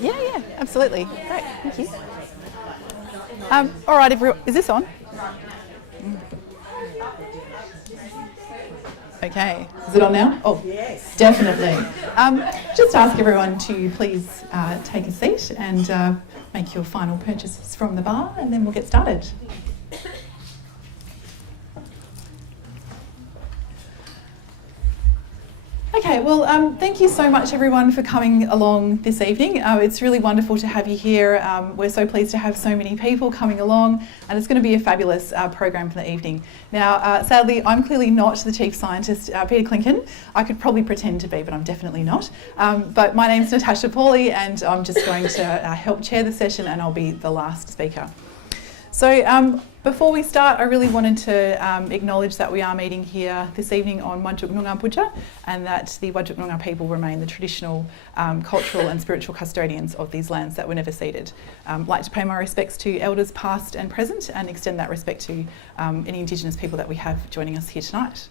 Yeah, absolutely. Great, thank you. All right, everyone, is this on? Okay, is it on now? Oh, yes, definitely. Just ask everyone to please take a seat and make your final purchases from the bar, and then we'll get started. Okay, well, thank you so much everyone for coming along this evening. It's really wonderful to have you here. We're so pleased to have so many people coming along, and it's going to be a fabulous program for the evening. Now, sadly, I'm clearly not the Chief Scientist, Peter Clinken. I could probably pretend to be, but I'm definitely not. But my name's Natasha Pauli, and I'm just going to help chair the session, and I'll be the last speaker. So before we start, I really wanted to acknowledge that we are meeting here this evening on Whadjuk Noongar Budja, and that the Whadjuk Noongar people remain the traditional cultural and spiritual custodians of these lands that were never ceded. I'd like to pay my respects to elders past and present, and extend that respect to any Indigenous people that we have joining us here tonight.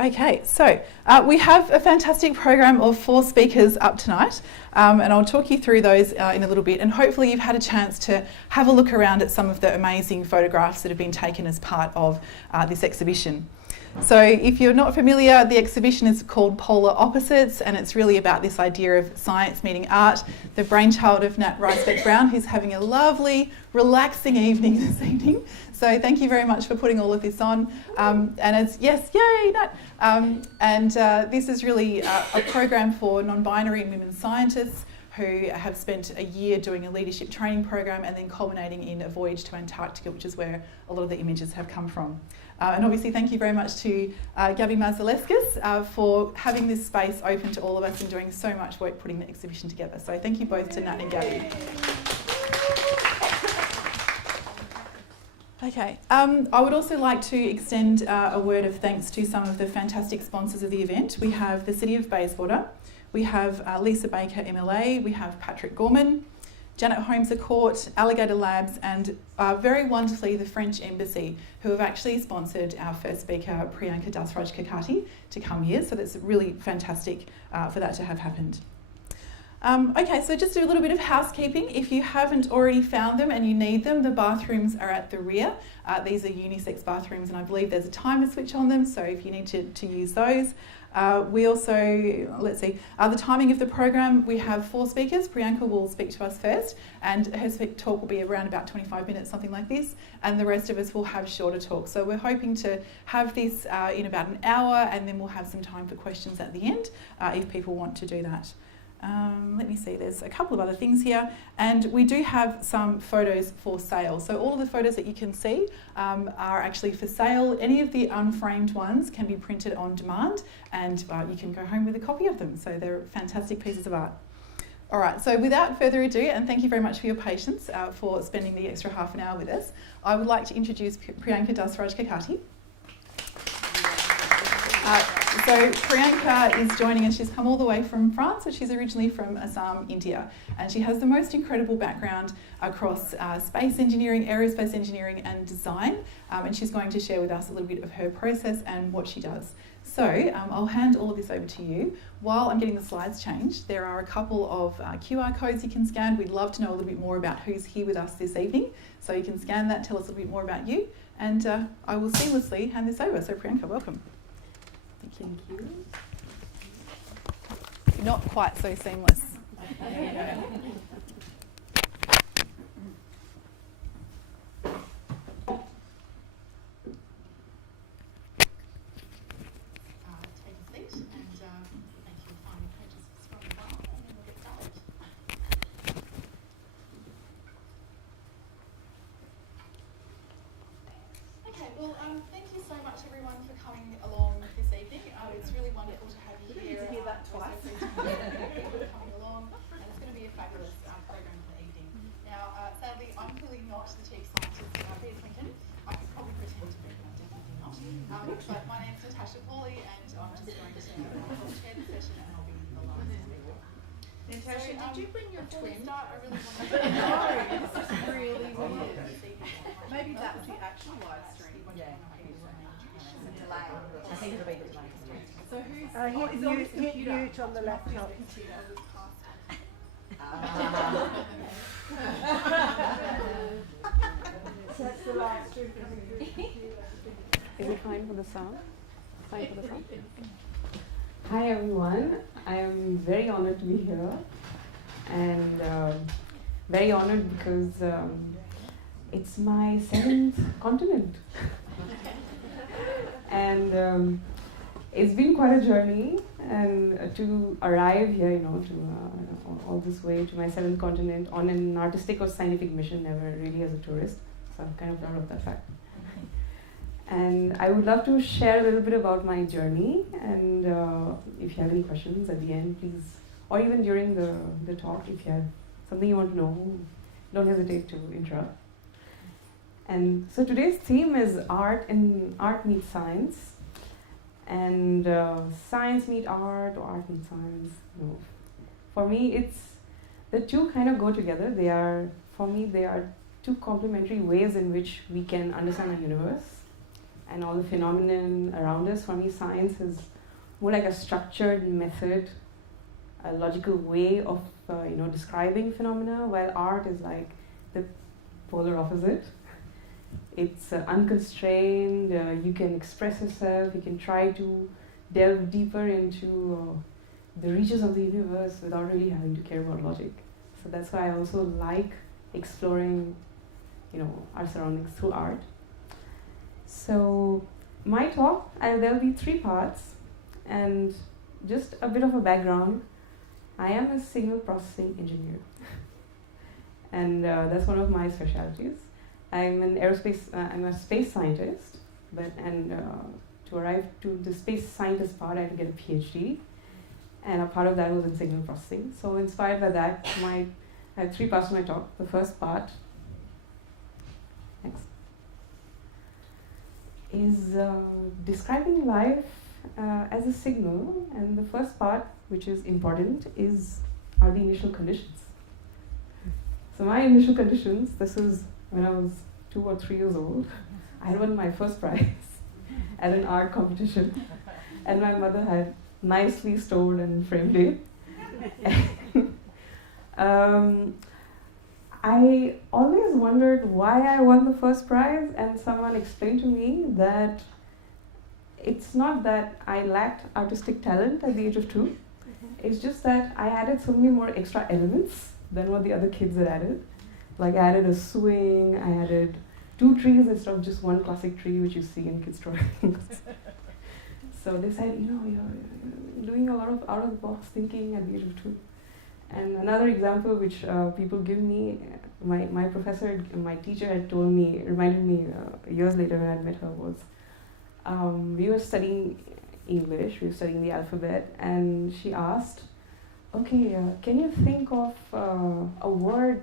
Okay, so we have a fantastic program of 4 speakers up tonight, and I'll talk you through those in a little bit, and hopefully you've had a chance to have a look around at some of the amazing photographs that have been taken as part of this exhibition. So if you're not familiar, the exhibition is called Polar Opposites, and it's really about this idea of science meeting art, the brainchild of Nat Raisbeck-Brown, who's having a lovely, relaxing evening this evening. So thank you very much for putting all of this on. And it's, yes, yay, Nat. This is really a program for non-binary and women scientists who have spent a year doing a leadership training program and then culminating in a voyage to Antarctica, which is where a lot of the images have come from. And obviously thank you very much to Gabby Mazaleskis for having this space open to all of us and doing so much work putting the exhibition together. So thank you both to Nat and Gabby. Okay, I would also like to extend a word of thanks to some of the fantastic sponsors of the event. We have the City of Bayswater, we have Lisa Baker MLA, we have Patrick Gorman, Janet Holmes Court, Alligator Labs, and very wonderfully the French Embassy, who have actually sponsored our first speaker, Priyanka Das Rajkakati, to come here. So that's really fantastic for that to have happened. Okay, so just a little bit of housekeeping. If you haven't already found them and you need them, the bathrooms are at the rear. These are unisex bathrooms, and I believe there's a timer switch on them, so if you need to use those. We also, let's see, the timing of the program, we have 4 speakers. Priyanka will speak to us first, and her talk will be around about 25 minutes, something like this, and the rest of us will have shorter talks. So we're hoping to have this in about an hour, and then we'll have some time for questions at the end if people want to do that. Let me see, there's a couple of other things here, and we do have some photos for sale. So all of the photos that you can see are actually for sale. Any of the unframed ones can be printed on demand, and you can go home with a copy of them. So they're fantastic pieces of art. All right, so without further ado, and thank you very much for your patience for spending the extra half an hour with us, I would like to introduce Priyanka Das Rajkakati. So Priyanka is joining us. She's come all the way from France, but she's originally from Assam, India. And she has the most incredible background across space engineering, aerospace engineering and design. And she's going to share with us a little bit of her process and what she does. So I'll hand all of this over to you. While I'm getting the slides changed, there are a couple of QR codes you can scan. We'd love to know a little bit more about who's here with us this evening. So you can scan that, tell us a little bit more about you. And I will seamlessly hand this over. So Priyanka, welcome. Thank you. Not quite so seamless. Thank you so much everyone for coming along this evening. It's really wonderful to have you here. You hear that twice. Coming along, and it's going to be a fabulous program for the evening. Now, sadly, I'm clearly not the Chief Scientist, Peter Clinken. I could probably pretend to be, but I'm definitely not. But my name's Natasha Pauli, and I'm just going to help chair the session, and I'll be the last speaker. Natasha, did you bring your twin? I really want to know. This is really weird. Maybe that's the actual live stream. Yeah. I think it'll be the delay. So who's hit mute on the laptop. fine for the sound? Fine for the sound? Hi everyone, I am very honored to be here and very honored because it's my 7th continent and it's been quite a journey and to arrive here, you know, to all this way to my 7th continent on an artistic or scientific mission, never really as a tourist, so I'm kind of proud of that fact. And I would love to share a little bit about my journey, and if you have any questions at the end, please, or even during the talk, if you have something you want to know, don't hesitate to interrupt. And so today's theme is art meets science, and science meet art or art meet science. No. For me, the two kind of go together. For me, they are two complementary ways in which we can understand our universe and all the phenomenon around us. For me, science is more like a structured method, a logical way of describing phenomena, while art is like the polar opposite. It's unconstrained, you can express yourself, you can try to delve deeper into the reaches of the universe without really having to care about logic. So that's why I also like exploring our surroundings through art. So my talk, there'll be 3 parts, and just a bit of a background. I am a signal processing engineer, and that's one of my specialties. I'm a space scientist, to arrive to the space scientist part, I had to get a PhD, and a part of that was in signal processing. So inspired by that, I have 3 parts to my talk. The first part, next, is describing life as a signal, and the first part, which is important, are the initial conditions. So my initial conditions, this is when I was 2 or 3 years old. I won my first prize at an art competition, and my mother had nicely stored and framed it. I always wondered why I won the first prize, and someone explained to me that it's not that I lacked artistic talent at the age of 2. It's just that I added so many more extra elements than what the other kids had added. Like I added a swing, I added 2 trees instead of just one classic tree which you see in kids' drawings. So they said, you're doing a lot of out-of-the-box thinking at the age of 2. And another example which people give me, my professor, my teacher had reminded me years later when I met her, was we were studying English, we were studying the alphabet, and she asked, okay, can you think of a word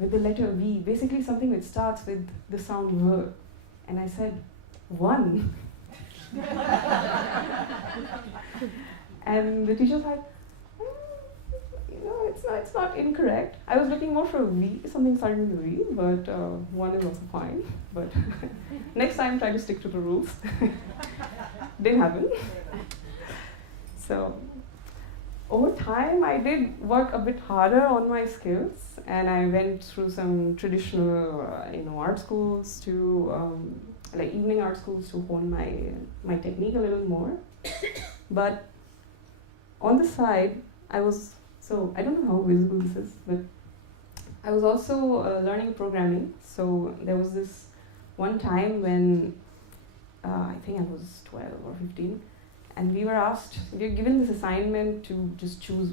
with the letter V, basically something that starts with the sound V? And I said, 1. And the teacher's like, it's not incorrect. I was looking more for a V, something starting with a V, but 1 is also fine. But next time, try to stick to the rules. Didn't happen. So over time, I did work a bit harder on my skills, and I went through some traditional, art schools to like evening art schools to hone my technique a little more. But on the side, I don't know how visible this is, but I was also learning programming. So there was this one time when I think I was 12 or 15, and we were given this assignment to just choose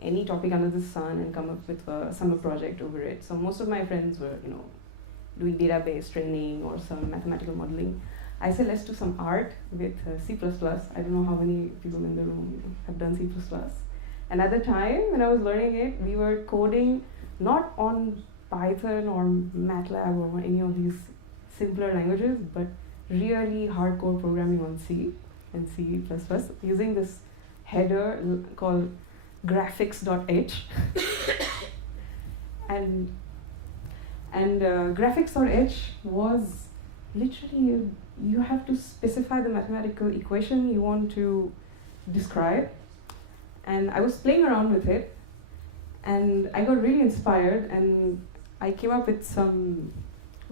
any topic under the sun and come up with a summer project over it. So most of my friends were, doing database training or some mathematical modeling. I said, let's do some art with C++. I don't know how many people in the room have done C++. And at the time, when I was learning it, we were coding not on Python or MATLAB or any of these simpler languages, but really hardcore programming on C and C++, using this header called graphics.h. and graphics.h was literally you have to specify the mathematical equation you want to describe. And I was playing around with it, and I got really inspired, and I came up with some,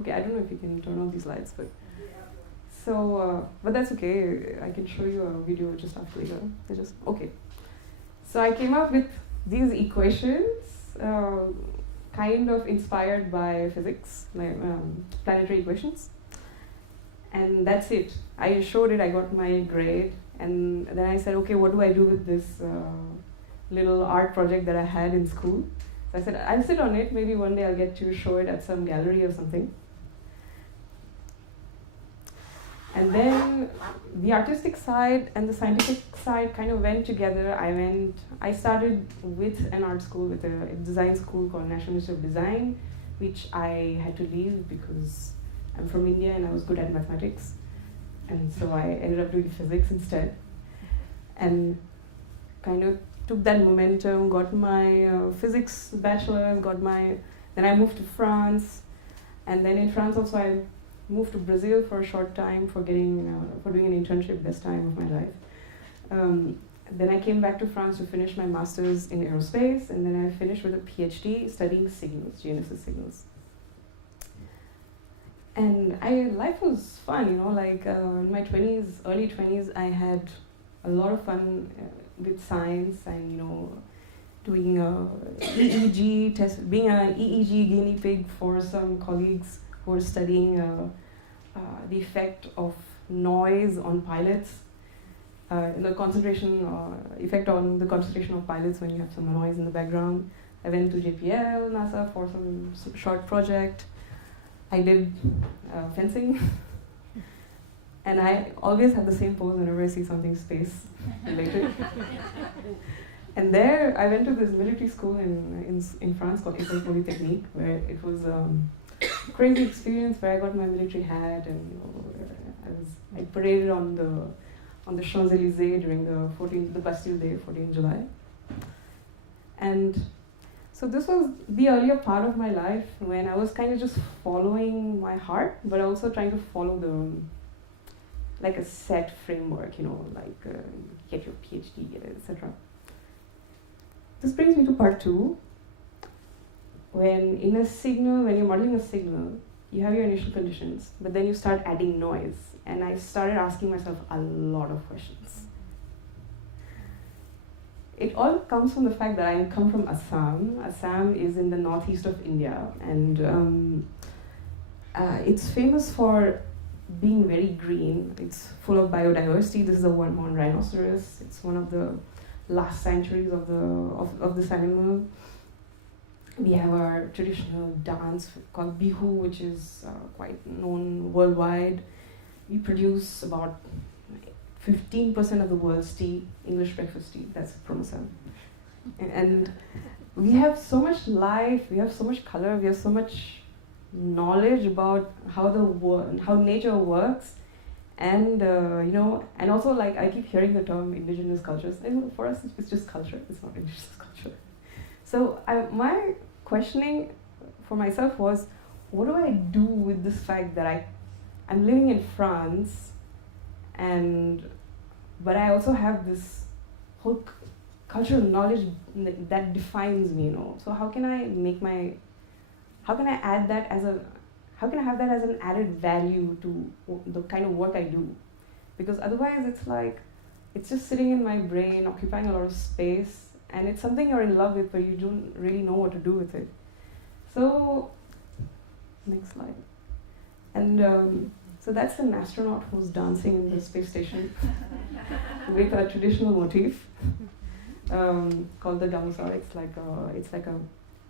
okay, I don't know if you can turn on these lights, but So, but that's okay. I can show you a video just after later. Okay. So I came up with these equations, kind of inspired by physics, like planetary equations. And that's it. I showed it, I got my grade, and then I said, okay, what do I do with this little art project that I had in school? So I said, I'll sit on it, maybe one day I'll get to show it at some gallery or something. And then the artistic side and the scientific side kind of went together. I started with an art school, with a design school called National Institute of Design, which I had to leave because I'm from India and I was good at mathematics. And so I ended up doing physics instead. And kind of took that momentum, got my physics bachelor's, then I moved to France. And then in France also I moved to Brazil for a short time for doing an internship, best time of my life. Then I came back to France to finish my master's in aerospace, and then I finished with a PhD studying signals, GNSS signals. And life was fun, in my early 20s, I had a lot of fun with science and, doing EEG test, being an EEG guinea pig for some colleagues who were studying the effect of noise on pilots, the concentration effect on the concentration of pilots when you have some noise in the background. I went to JPL, NASA for some short project. I did fencing, and I always have the same pose whenever I see something space related. And there, I went to this military school in France called École Polytechnique, where it was crazy experience where I got my military hat and I paraded on the Champs-Élysées during the Bastille Day, 14th July. And so this was the earlier part of my life when I was kind of just following my heart, but also trying to follow like a set framework, get your PhD, etc. This brings me to part 2. When you're modeling a signal, you have your initial conditions, but then you start adding noise. And I started asking myself a lot of questions. It all comes from the fact that I come from Assam. Assam is in the northeast of India, and it's famous for being very green. It's full of biodiversity. This is a one-horned rhinoceros. It's one of the last sanctuaries of this animal. We have our traditional dance called Bihu, which is quite known worldwide. We produce about 15% of the world's tea, English breakfast tea, that's from Assam. And we have so much life, we have so much color, we have so much knowledge about how nature works. And and also I keep hearing the term indigenous cultures. And for us, it's just culture, it's not indigenous culture. So my questioning for myself was, what do I do with this fact that I'm living in France, but I also have this whole cultural knowledge that defines me, So how can I have that as an added value to the kind of work I do? Because otherwise it's just sitting in my brain, occupying a lot of space, and it's something you're in love with, but you don't really know what to do with it. So, next slide. And so that's an astronaut who's dancing in the space station with a traditional motif called the gamusa.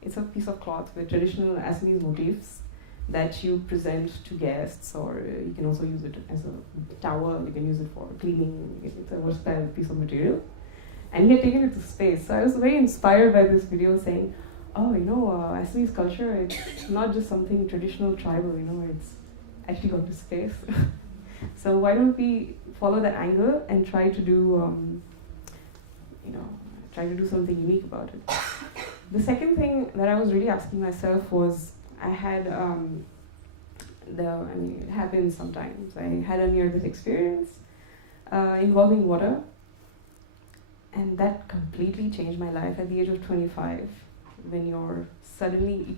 It's a piece of cloth with traditional Assamese motifs that you present to guests, or you can also use it as a towel. You can use it for cleaning. It's a versatile piece of material. And he had taken it to space. So I was very inspired by this video saying, Assamese culture, it's not just something traditional, tribal, it's actually gone to space. So why don't we follow that angle and try to do something unique about it. The second thing that I was really asking myself was, I had, it happens sometimes. I had a near-death experience involving water. And that completely changed my life at the age of 25, when you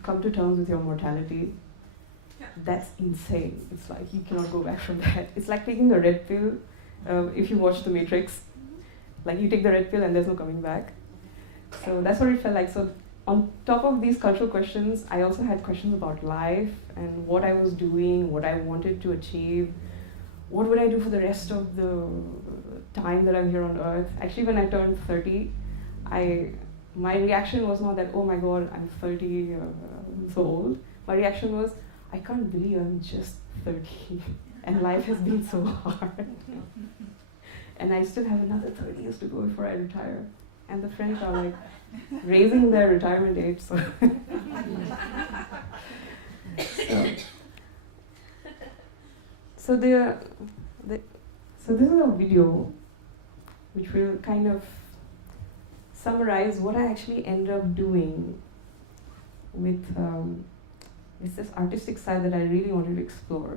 come to terms with your mortality. That's insane. It's like you cannot go back from that. It's like taking the red pill. If you watch The Matrix, like you take the red pill and there's no coming back. So that's what it felt like. So on top of these cultural questions, I also had questions about life and what I was doing, what I wanted to achieve, what would I do for the rest of the time that I'm here on Earth. Actually, when I turned 30, my reaction was not that, oh my god, I'm 30, so old. My reaction was, I can't believe I'm just 30 and life has been so hard. And I still have another 30 years to go before I retire. And the French are like raising their retirement age. So, so this is a video which will kind of summarize what I actually ended up doing with this artistic side that I really wanted to explore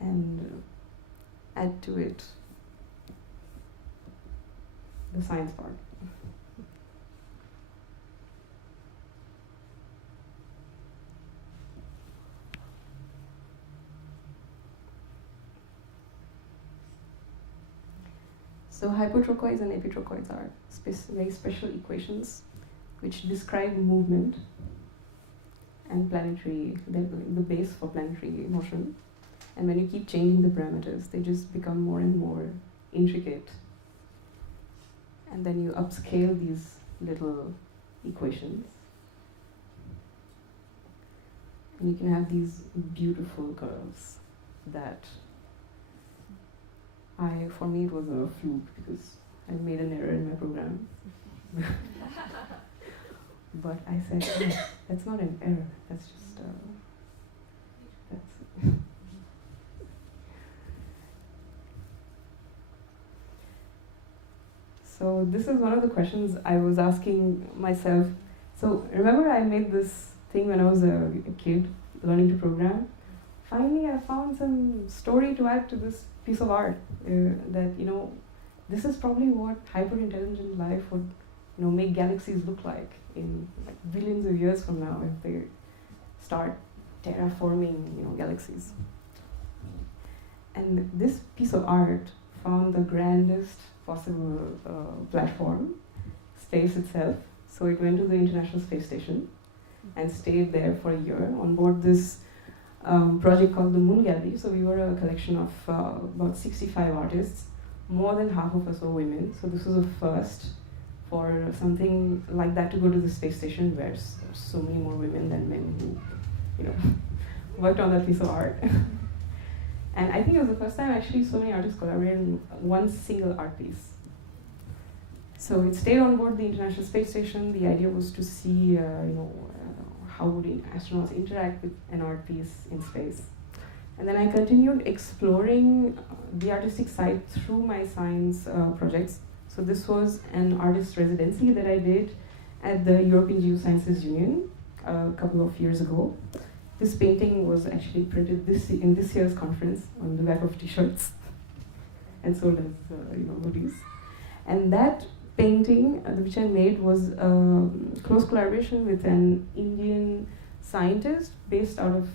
and add to it the science part. So hypotrochoids and epitrochoids are very special equations which describe movement and planetary, the base for planetary motion. And when you keep changing the parameters, they just become more and more intricate. And then you upscale these little equations. And you can have these beautiful curves that for me it was a fluke because I made an error in my program. But I said, oh, that's not an error, that's just, that's So this is one of the questions I was asking myself. So remember I made this thing when I was a kid, learning to program. Finally I found some story to add to this piece of art, that, this is probably what hyper-intelligent life would, make galaxies look like in like billions of years from now if they start terraforming, galaxies. And this piece of art found the grandest possible platform, space itself. So it went to the International Space Station and stayed there for a year on board this project called the Moon Gallery. So we were a collection of about 65 artists. More than half of us were women. So this was a first for something like that to go to the space station, where so many more women than men who, worked on that piece of art. And I think it was the first time actually so many artists collaborated in one single art piece. So it stayed on board the International Space Station. The idea was to see, how would astronauts interact with an art piece in space. And then I continued exploring the artistic side through my science projects. So this was an artist residency that I did at the European Geosciences Union a couple of years ago. This painting was actually printed in this year's conference on the back of t-shirts and sold as hoodies. And that painting, which I made, was a close collaboration with an Indian scientist based out of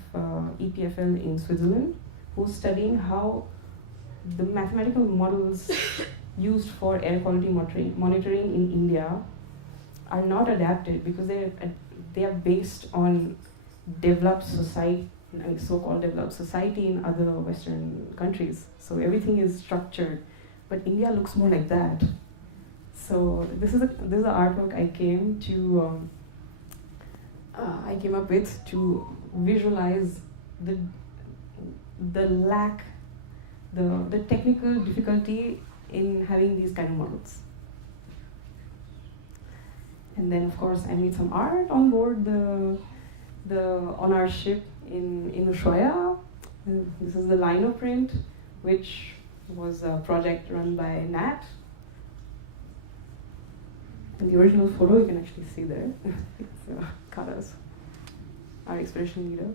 EPFL in Switzerland, who's studying how the mathematical models used for air quality monitoring in India are not adapted because they are based on developed society, so-called developed society in other Western countries. So everything is structured, but India looks more like that. So this is the artwork I came up with to visualize the technical difficulty in having these kind of models. And then of course I made some art on board on our ship in Ushuaia. This is the lino print, which was a project run by Nat. And the original photo you can actually see there. It's Karas, our expedition leader.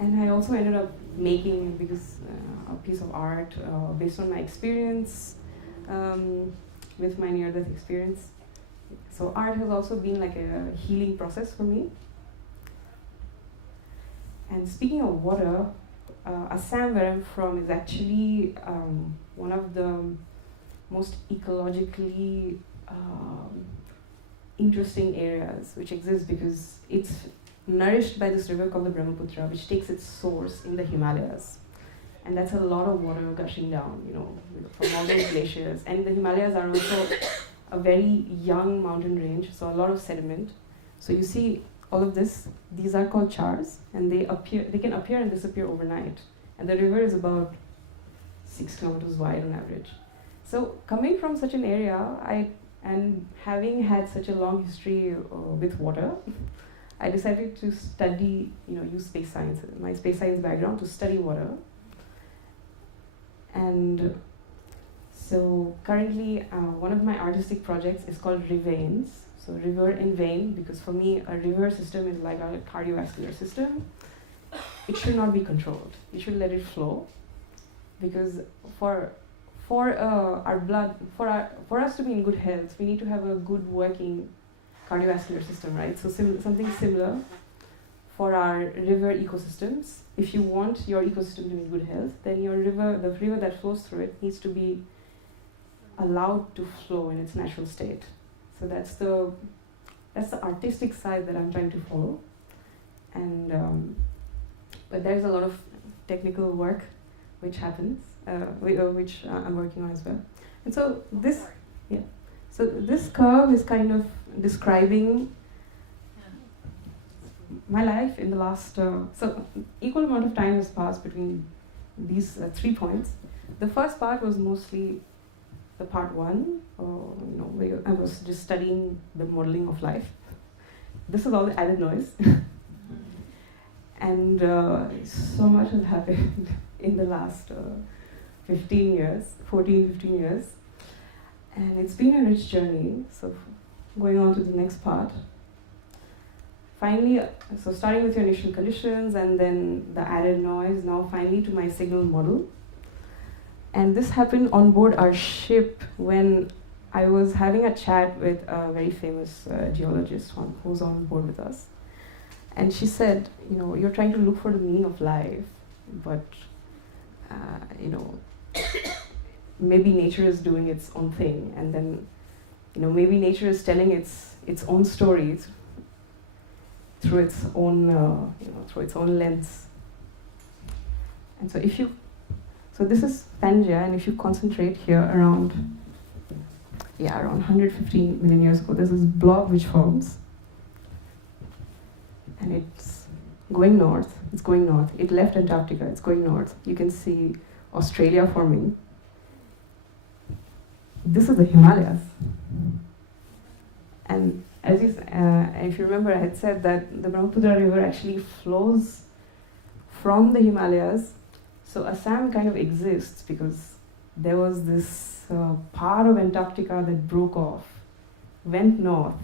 And I also ended up making a piece of art based on my experience with my near-death experience. So art has also been like a healing process for me. And speaking of water, Assam, where I'm from, is actually one of the most ecologically interesting areas which exists because it's nourished by this river called the Brahmaputra, which takes its source in the Himalayas. And that's a lot of water gushing down, from all those glaciers. And the Himalayas are also a very young mountain range, so a lot of sediment. So you see all of this, these are called chars, and they can appear and disappear overnight. And the river is about 6 kilometers wide on average. So coming from such an area, and having had such a long history with water, I decided to study, use space science, my space science background, to study water. And so currently, one of my artistic projects is called Rivains. So river in vein, because for me, a river system is like a cardiovascular system. It should not be controlled. You should let it flow, because for our blood, for us to be in good health, we need to have a good working cardiovascular system, right? So something similar for our river ecosystems. If you want your ecosystem to be in good health, then the river that flows through it needs to be allowed to flow in its natural state. So that's the artistic side that I'm trying to follow. And but there's a lot of technical work which happens, which I'm working on as well. And so this curve is kind of describing my life in the last, so equal amount of time has passed between these 3 points. The first part was mostly the part 1, where I was just studying the modeling of life. This is all the added noise. And so much has happened in the last 14, 15 years. And it's been a rich journey. So going on to the next part. Finally, so starting with your initial conditions and then the added noise, now finally to my signal model. And this happened on board our ship when I was having a chat with a very famous geologist who's on board with us. And she said, you're trying to look for the meaning of life, but, maybe nature is doing its own thing. And then, maybe nature is telling its own stories through its own, through its own lens. And so so this is Pangea, and if you concentrate here around 115 million years ago, there's this blob which forms. And it's going north, It left Antarctica, it's going north. You can see Australia forming. This is the Himalayas. And as if you remember, I had said that the Brahmaputra river actually flows from the Himalayas. So Assam kind of exists because there was this part of Antarctica that broke off, went north,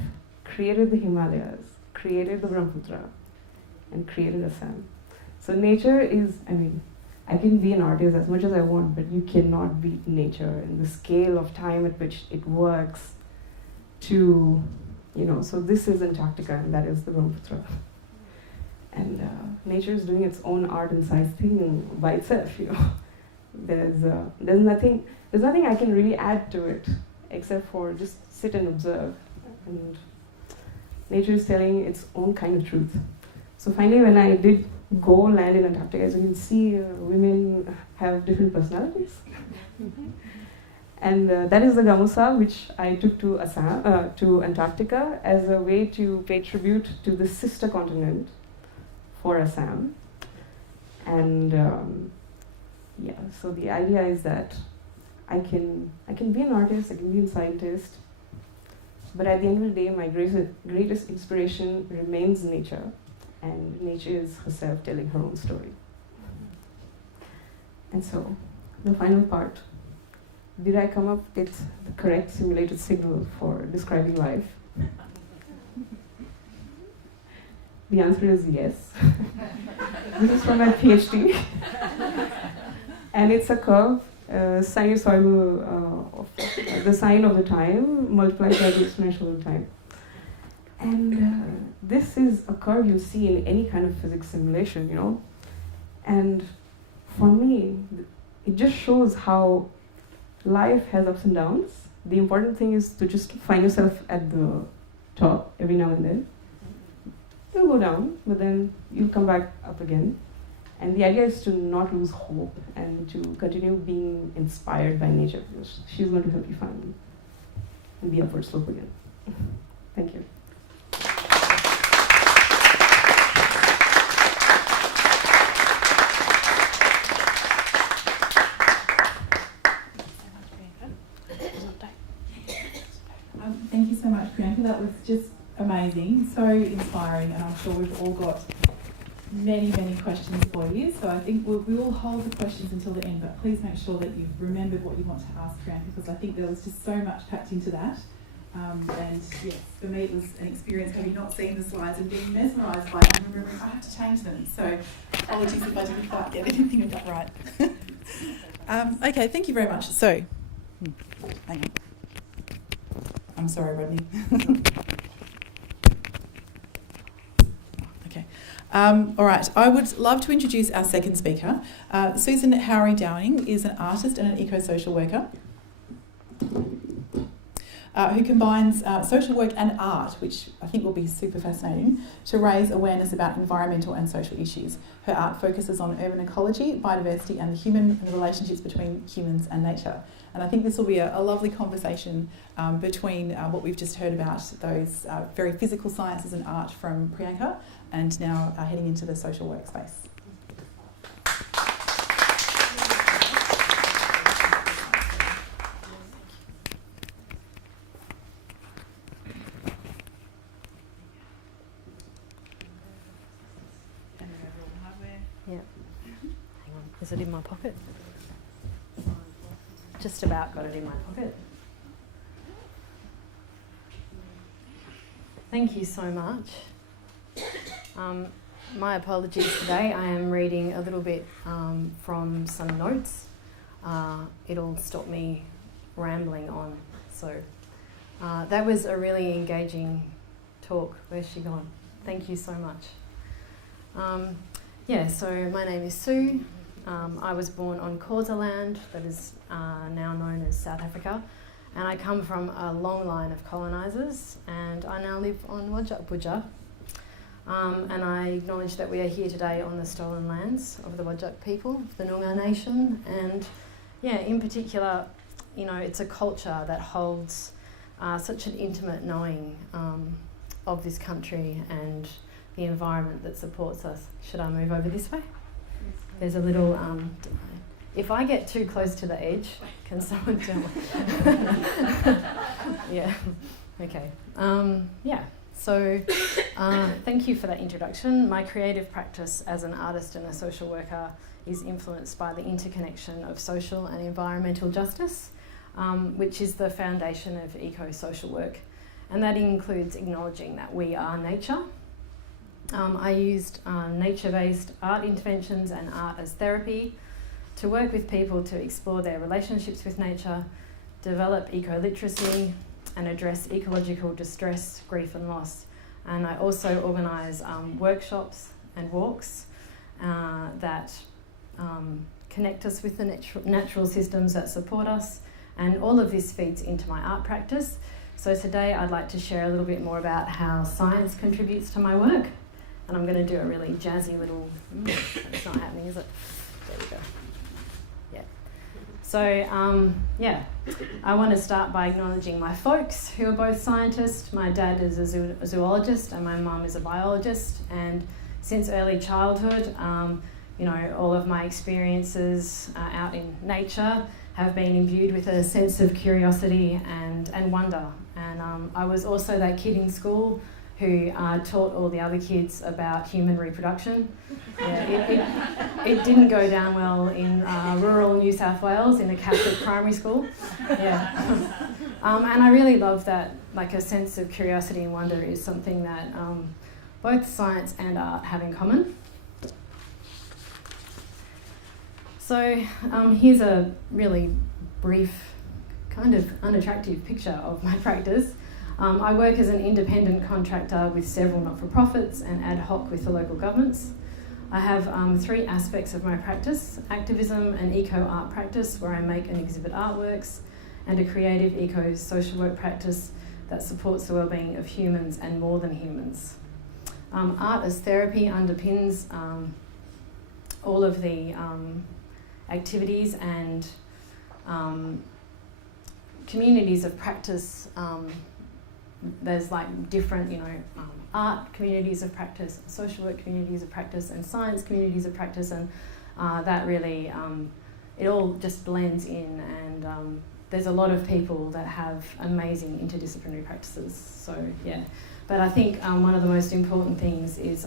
created the Himalayas, created the Brahmaputra, and created Assam. So nature is, I can be an artist as much as I want, but you cannot beat nature and the scale of time at which it works to, so this is Antarctica and that is the Brahmaputra. And nature is doing its own art and science thing by itself, There's nothing I can really add to it except for just sit and observe. And nature is telling its own kind of truth. So finally, when I did go land in Antarctica, as you can see, women have different personalities. And that is the gamusa, which I took to to Antarctica as a way to pay tribute to the sister continent for Assam. And so the idea is that I can be an artist, I can be a scientist, but at the end of the day, my greatest inspiration remains nature, and nature is herself telling her own story. And so, the final part. Did I come up with the correct simulated signal for describing life? The answer is yes. This is from my PhD. And it's a curve, sinusoidal of the sine of the time multiplied by the exponential of the time. And this is a curve you see in any kind of physics simulation, you know. And for me, it just shows how life has ups and downs. The important thing is to just find yourself at the top every now and then. You'll go down, but then you'll come back up again. And the idea is to not lose hope and to continue being inspired by nature. She's going to help you find the upward slope again. Thank you. Thank you so much, Priyanka. That was just amazing, so inspiring, and I'm sure we've all got many, many questions for you. So I think we will hold the questions until the end, but please make sure that you've remembered what you want to ask Priyanka, because I think there was just so much packed into that. And yes, for me it was an experience having not seen the slides and being mesmerised by them and remembering I have to change them. So apologies if I didn't quite get anything of that right. Okay, thank you very much. So, hang on. I'm sorry, Rodney. Okay. All right. I would love to introduce our second speaker. Susan Howery Downing is an artist and an eco-social worker who combines social work and art, which I think will be super fascinating, to raise awareness about environmental and social issues. Her art focuses on urban ecology, biodiversity, and the relationships between humans and nature. And I think this will be a lovely conversation between what we've just heard about, those very physical sciences and art from Priyanka, and now heading into the social workspace. Yeah. Hang on. Is it in my pocket? Just about got it in my pocket. Thank you so much. My apologies today. I am reading a little bit from some notes. It'll stop me rambling on. So that was a really engaging talk. Where's she gone? Thank you so much. Yeah, so my name is Sue. I was born on Xhosa land, that is now known as South Africa, and I come from a long line of colonisers, and I now live on Whadjuk Budja. And I acknowledge that we are here today on the stolen lands of the Whadjuk people, the Noongar Nation, and yeah, in particular, you know, it's a culture that holds such an intimate knowing of this country and the environment that supports us. Should I move over this way? There's a little, if I get too close to the edge, can someone tell me? Yeah, okay. Yeah, so thank you for that introduction. My creative practice as an artist and a social worker is influenced by the interconnection of social and environmental justice, which is the foundation of eco-social work. And that includes acknowledging that we are nature. I used nature-based art interventions and art as therapy to work with people to explore their relationships with nature, develop eco-literacy, and address ecological distress, grief and loss. And I also organise workshops and walks that connect us with the natural systems that support us, and all of this feeds into my art practice. So today I'd like to share a little bit more about how science contributes to my work. And I'm going to do a really jazzy little... it's not happening, is it? There we go. Yeah. So, yeah, I want to start by acknowledging my folks, who are both scientists. My dad is a zoologist and my mum is a biologist. And since early childhood, you know, all of my experiences out in nature have been imbued with a sense of curiosity and wonder. And I was also that kid in school who taught all the other kids about human reproduction. Yeah, it didn't go down well in rural New South Wales in a Catholic primary school. Yeah, and I really love that, like a sense of curiosity and wonder is something that both science and art have in common. So here's a really brief, kind of unattractive picture of my practice. I work as an independent contractor with several not-for-profits and ad hoc with the local governments. I have 3 aspects of my practice: activism and eco-art practice, where I make and exhibit artworks, and a creative eco-social work practice that supports the wellbeing of humans and more than humans. Art as therapy underpins all of the activities and communities of practice. There's like different, art communities of practice, social work communities of practice, and science communities of practice, and that really, it all just blends in, and there's a lot of people that have amazing interdisciplinary practices, so yeah. But I think one of the most important things is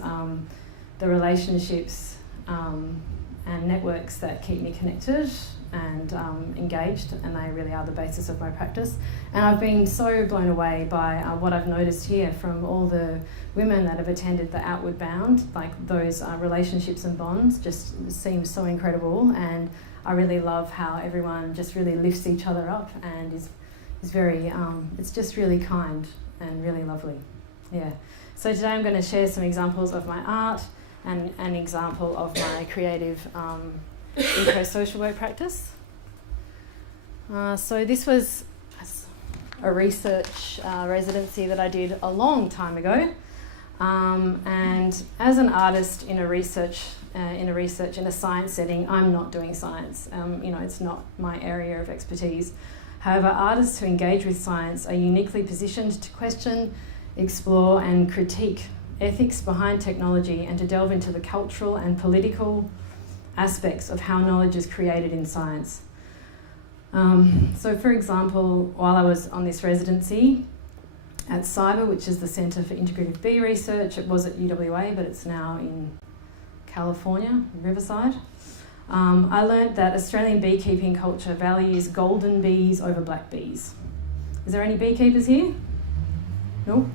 the relationships and networks that keep me connected and engaged, and they really are the basis of my practice. And I've been so blown away by what I've noticed here from all the women that have attended the Outward Bound. Like those relationships and bonds just seem so incredible, and I really love how everyone just really lifts each other up and is very, it's just really kind and really lovely. Yeah. So today I'm going to share some examples of my art and an example of my creative eco-social work practice. So this was a research residency that I did a long time ago, and as an artist in a science setting, I'm not doing science. It's not my area of expertise. However, artists who engage with science are uniquely positioned to question, explore, and critique ethics behind technology, and to delve into the cultural and political aspects of how knowledge is created in science. So for example, while I was on this residency at CYBER, which is the Centre for Integrative Bee Research, it was at UWA, but it's now in California, Riverside, I learnt that Australian beekeeping culture values golden bees over black bees. Is there any beekeepers here? No?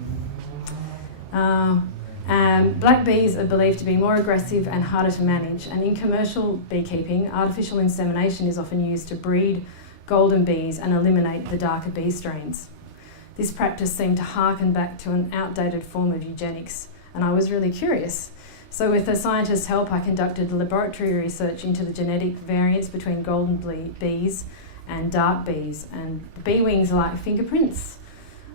Black bees are believed to be more aggressive and harder to manage, and in commercial beekeeping, artificial insemination is often used to breed golden bees and eliminate the darker bee strains. This practice seemed to harken back to an outdated form of eugenics, and I was really curious. So with a scientist's help, I conducted laboratory research into the genetic variance between golden bees and dark bees, and bee wings are like fingerprints.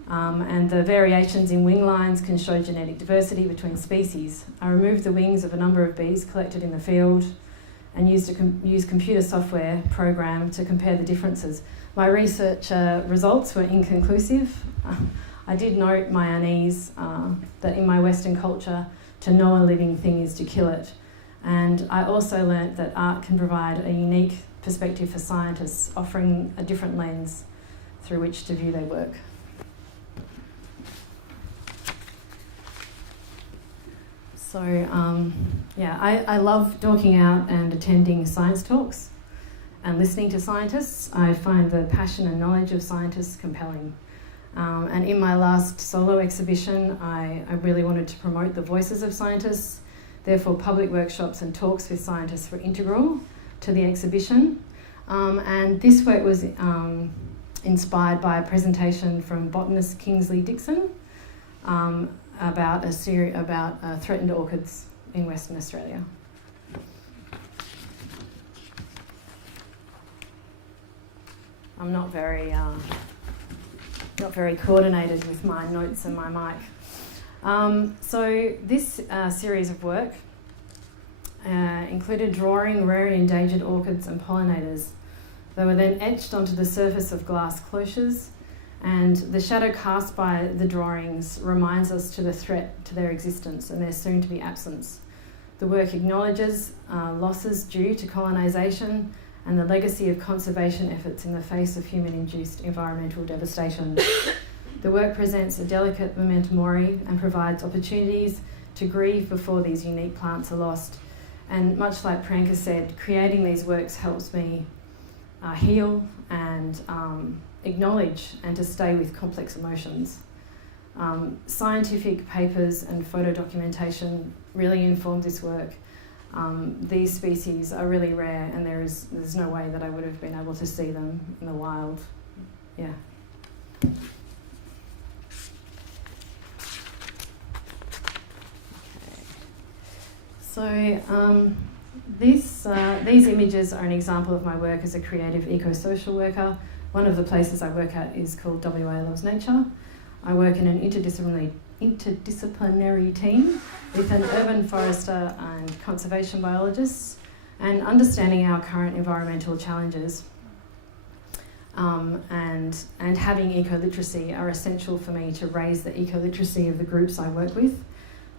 And the variations in wing lines can show genetic diversity between species. I removed the wings of a number of bees collected in the field and used computer software program to compare the differences. My research results were inconclusive. I did note my unease that in my Western culture, to know a living thing is to kill it. And I also learnt that art can provide a unique perspective for scientists, offering a different lens through which to view their work. So I love talking out and attending science talks and listening to scientists. I find the passion and knowledge of scientists compelling. And in my last solo exhibition, I really wanted to promote the voices of scientists. Therefore, public workshops and talks with scientists were integral to the exhibition. And this work was inspired by a presentation from botanist Kingsley Dixon, about threatened orchids in Western Australia. I'm not very coordinated with my notes and my mic. So this series of work included drawing rare and endangered orchids and pollinators. They were then etched onto the surface of glass cloches, and the shadow cast by the drawings reminds us to the threat to their existence and their soon-to-be absence. The work acknowledges losses due to colonisation and the legacy of conservation efforts in the face of human-induced environmental devastation. The work presents a delicate memento mori and provides opportunities to grieve before these unique plants are lost. And much like Priyanka said, creating these works helps me heal and acknowledge and to stay with complex emotions. Scientific papers and photo documentation really informed this work. These species are really rare, and there's no way that I would have been able to see them in the wild. Yeah. These images are an example of my work as a creative eco-social worker. One of the places I work at is called WA Loves Nature. I work in an interdisciplinary team with an urban forester and conservation biologist, and understanding our current environmental challenges and having eco-literacy are essential for me to raise the eco-literacy of the groups I work with.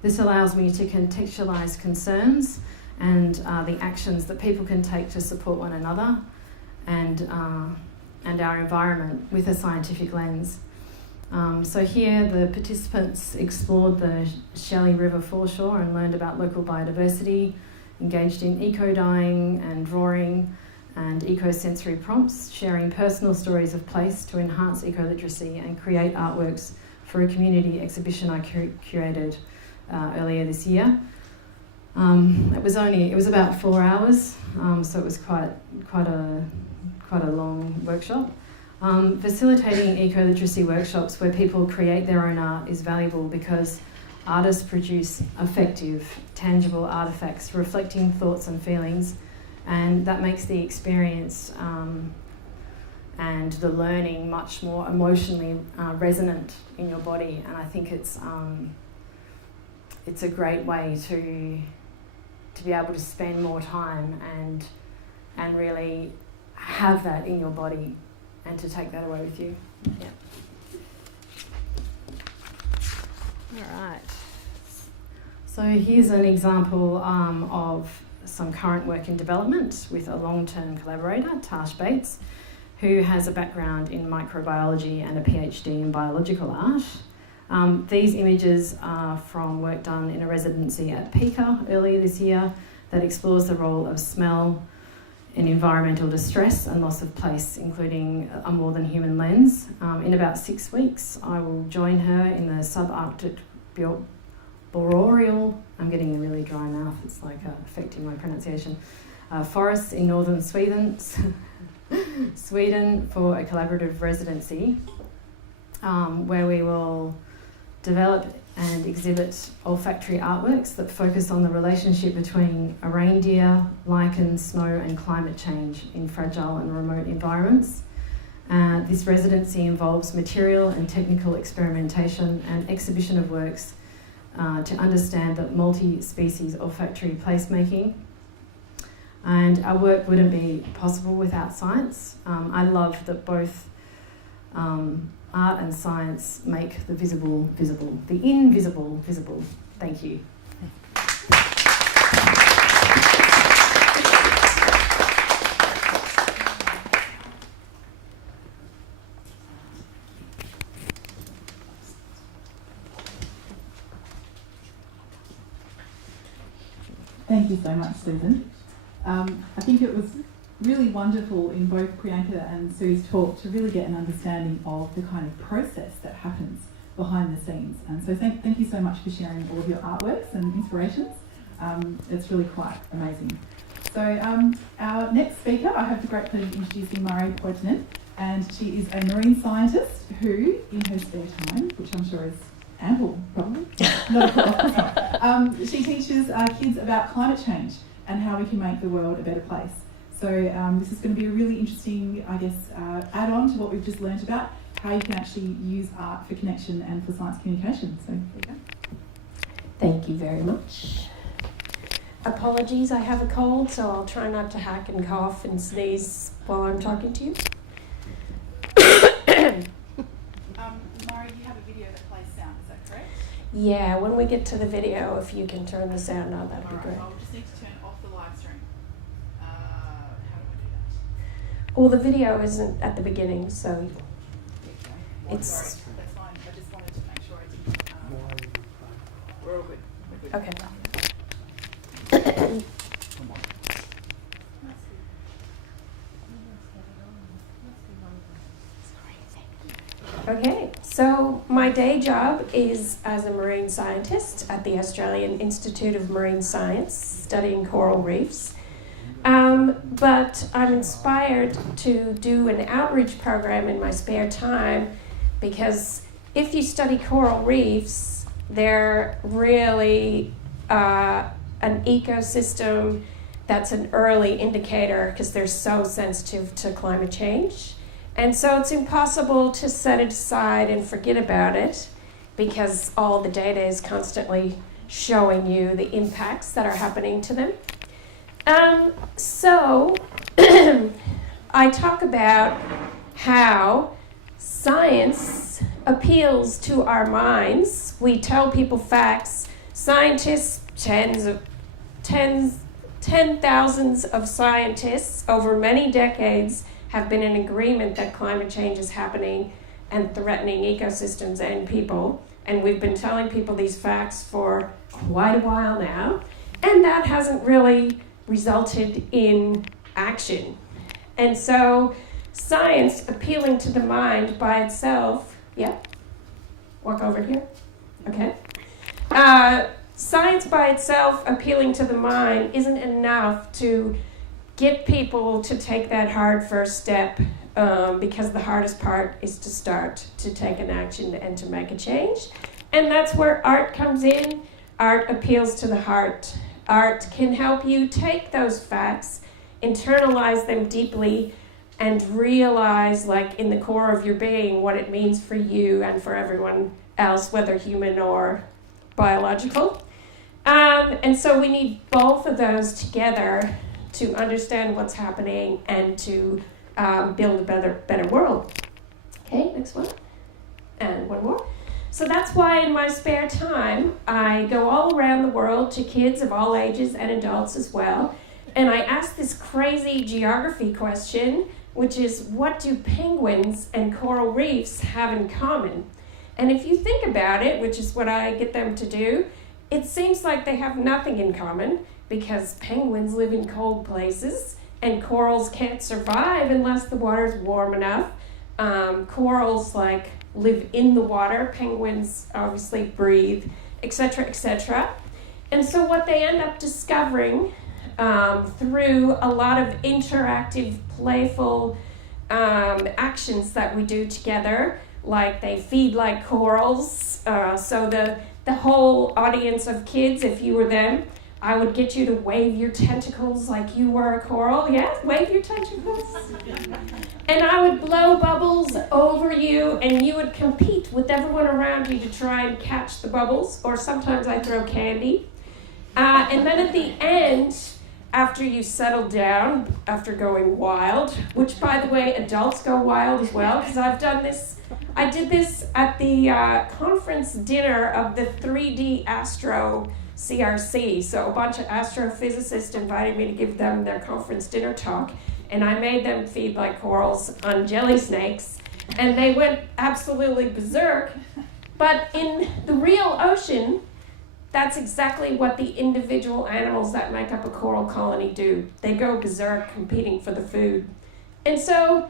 This allows me to contextualise concerns and the actions that people can take to support one another and our environment with a scientific lens. So here the participants explored the Shelley River foreshore and learned about local biodiversity, engaged in eco-dyeing and drawing and eco-sensory prompts, sharing personal stories of place to enhance eco-literacy and create artworks for a community exhibition I curated earlier this year. It was about 4 hours, so it was quite a long workshop. Facilitating eco-literacy workshops where people create their own art is valuable because artists produce effective, tangible artefacts reflecting thoughts and feelings, and that makes the experience and the learning much more emotionally resonant in your body. And I think it's a great way to be able to spend more time and really have that in your body and to take that away with you. Yeah. All right. So here's an example of some current work in development with a long-term collaborator, Tash Bates, who has a background in microbiology and a PhD in biological art. These images are from work done in a residency at Pika earlier this year that explores the role of smell in environmental distress and loss of place, including a more than human lens. In about 6 weeks, I will join her in the subarctic boreal, I'm getting a really dry mouth, it's like affecting my pronunciation, forests in northern Sweden for a collaborative residency where we will develop and exhibit olfactory artworks that focus on the relationship between a reindeer, lichen, snow and climate change in fragile and remote environments. This residency involves material and technical experimentation and exhibition of works to understand the multi-species olfactory placemaking. And our work wouldn't be possible without science. I love that both art and science make the visible visible, the invisible visible. Thank you. Thank you so much, Susan. I think it was really wonderful in both Priyanka and Sue's talk to really get an understanding of the kind of process that happens behind the scenes. And so thank you so much for sharing all of your artworks and inspirations. It's really quite amazing. So our next speaker, I have the great pleasure of introducing Mari Poitinen, and she is a marine scientist who, in her spare time, which I'm sure is ample, probably, not a problem, she teaches kids about climate change and how we can make the world a better place. So this is going to be a really interesting, I guess, add-on to what we've just learnt about, how you can actually use art for connection and for science communication. So there you go. Thank you very much. Apologies, I have a cold, so I'll try not to hack and cough and sneeze while I'm talking to you. Mari, you have a video that plays sound, is that correct? Yeah, when we get to the video, if you can turn the sound on, that'd be Alright, great. I'll just need to turn off the live stream. How do I do that? Well, the video isn't at the beginning, so Okay. It's- Sorry, that's fine. I just wanted to make sure I didn't. We're all good. We're good. okay. Okay, so my day job is as a marine scientist at the Australian Institute of Marine Science, studying coral reefs. But I'm inspired to do an outreach program in my spare time because if you study coral reefs, they're really an ecosystem that's an early indicator because they're so sensitive to climate change. And so it's impossible to set it aside and forget about it because all the data is constantly showing you the impacts that are happening to them. So I talk about how science appeals to our minds. We tell people facts. Scientists, thousands of scientists over many decades have been in agreement that climate change is happening and threatening ecosystems and people. And we've been telling people these facts for quite a while now. And that hasn't really resulted in action. And so science appealing to the mind by itself, walk over here, okay. Science by itself appealing to the mind isn't enough to get people to take that hard first step because the hardest part is to start to take an action and to make a change. And that's where art comes in. Art appeals to the heart. Art can help you take those facts, internalize them deeply, and realize, like in the core of your being, what it means for you and for everyone else, whether human or biological. And so we need both of those together to understand what's happening and to build a better world. Okay, next one. And one more. So that's why in my spare time, I go all around the world to kids of all ages and adults as well. And I ask this crazy geography question, which is, what do penguins and coral reefs have in common? And if you think about it, which is what I get them to do, it seems like they have nothing in common because penguins live in cold places and corals can't survive unless the water's warm enough. Corals live in the water, penguins obviously breathe, etc., etc. And so what they end up discovering through a lot of interactive, playful actions that we do together, like they feed like corals. So the whole audience of kids, if you were them, I would get you to wave your tentacles like you were a coral. Yeah, wave your tentacles. And I would blow bubbles over you, and you would compete with everyone around you to try and catch the bubbles, or sometimes I throw candy. And then at the end, after you settle down, after going wild, which by the way, adults go wild as well, because I've done this. I did this at the conference dinner of the 3D Astro CRC. So a bunch of astrophysicists invited me to give them their conference dinner talk, and I made them feed like corals on jelly snakes, and they went absolutely berserk. But in the real ocean, that's exactly what the individual animals that make up a coral colony do. They go berserk competing for the food. And so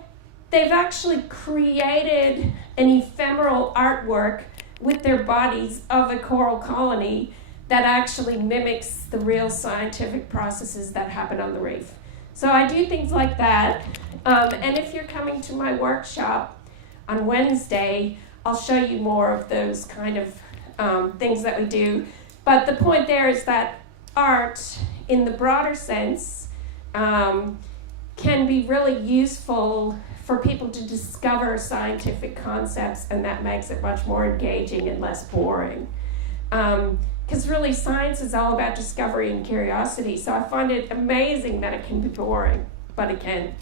they've actually created an ephemeral artwork with their bodies of a coral colony that actually mimics the real scientific processes that happen on the reef. So I do things like that. And if you're coming to my workshop on Wednesday, I'll show you more of those kind of things that we do. But the point there is that art, in the broader sense, can be really useful for people to discover scientific concepts, and that makes it much more engaging and less boring. Because really science is all about discovery and curiosity, so I find it amazing that it can be boring, but it can.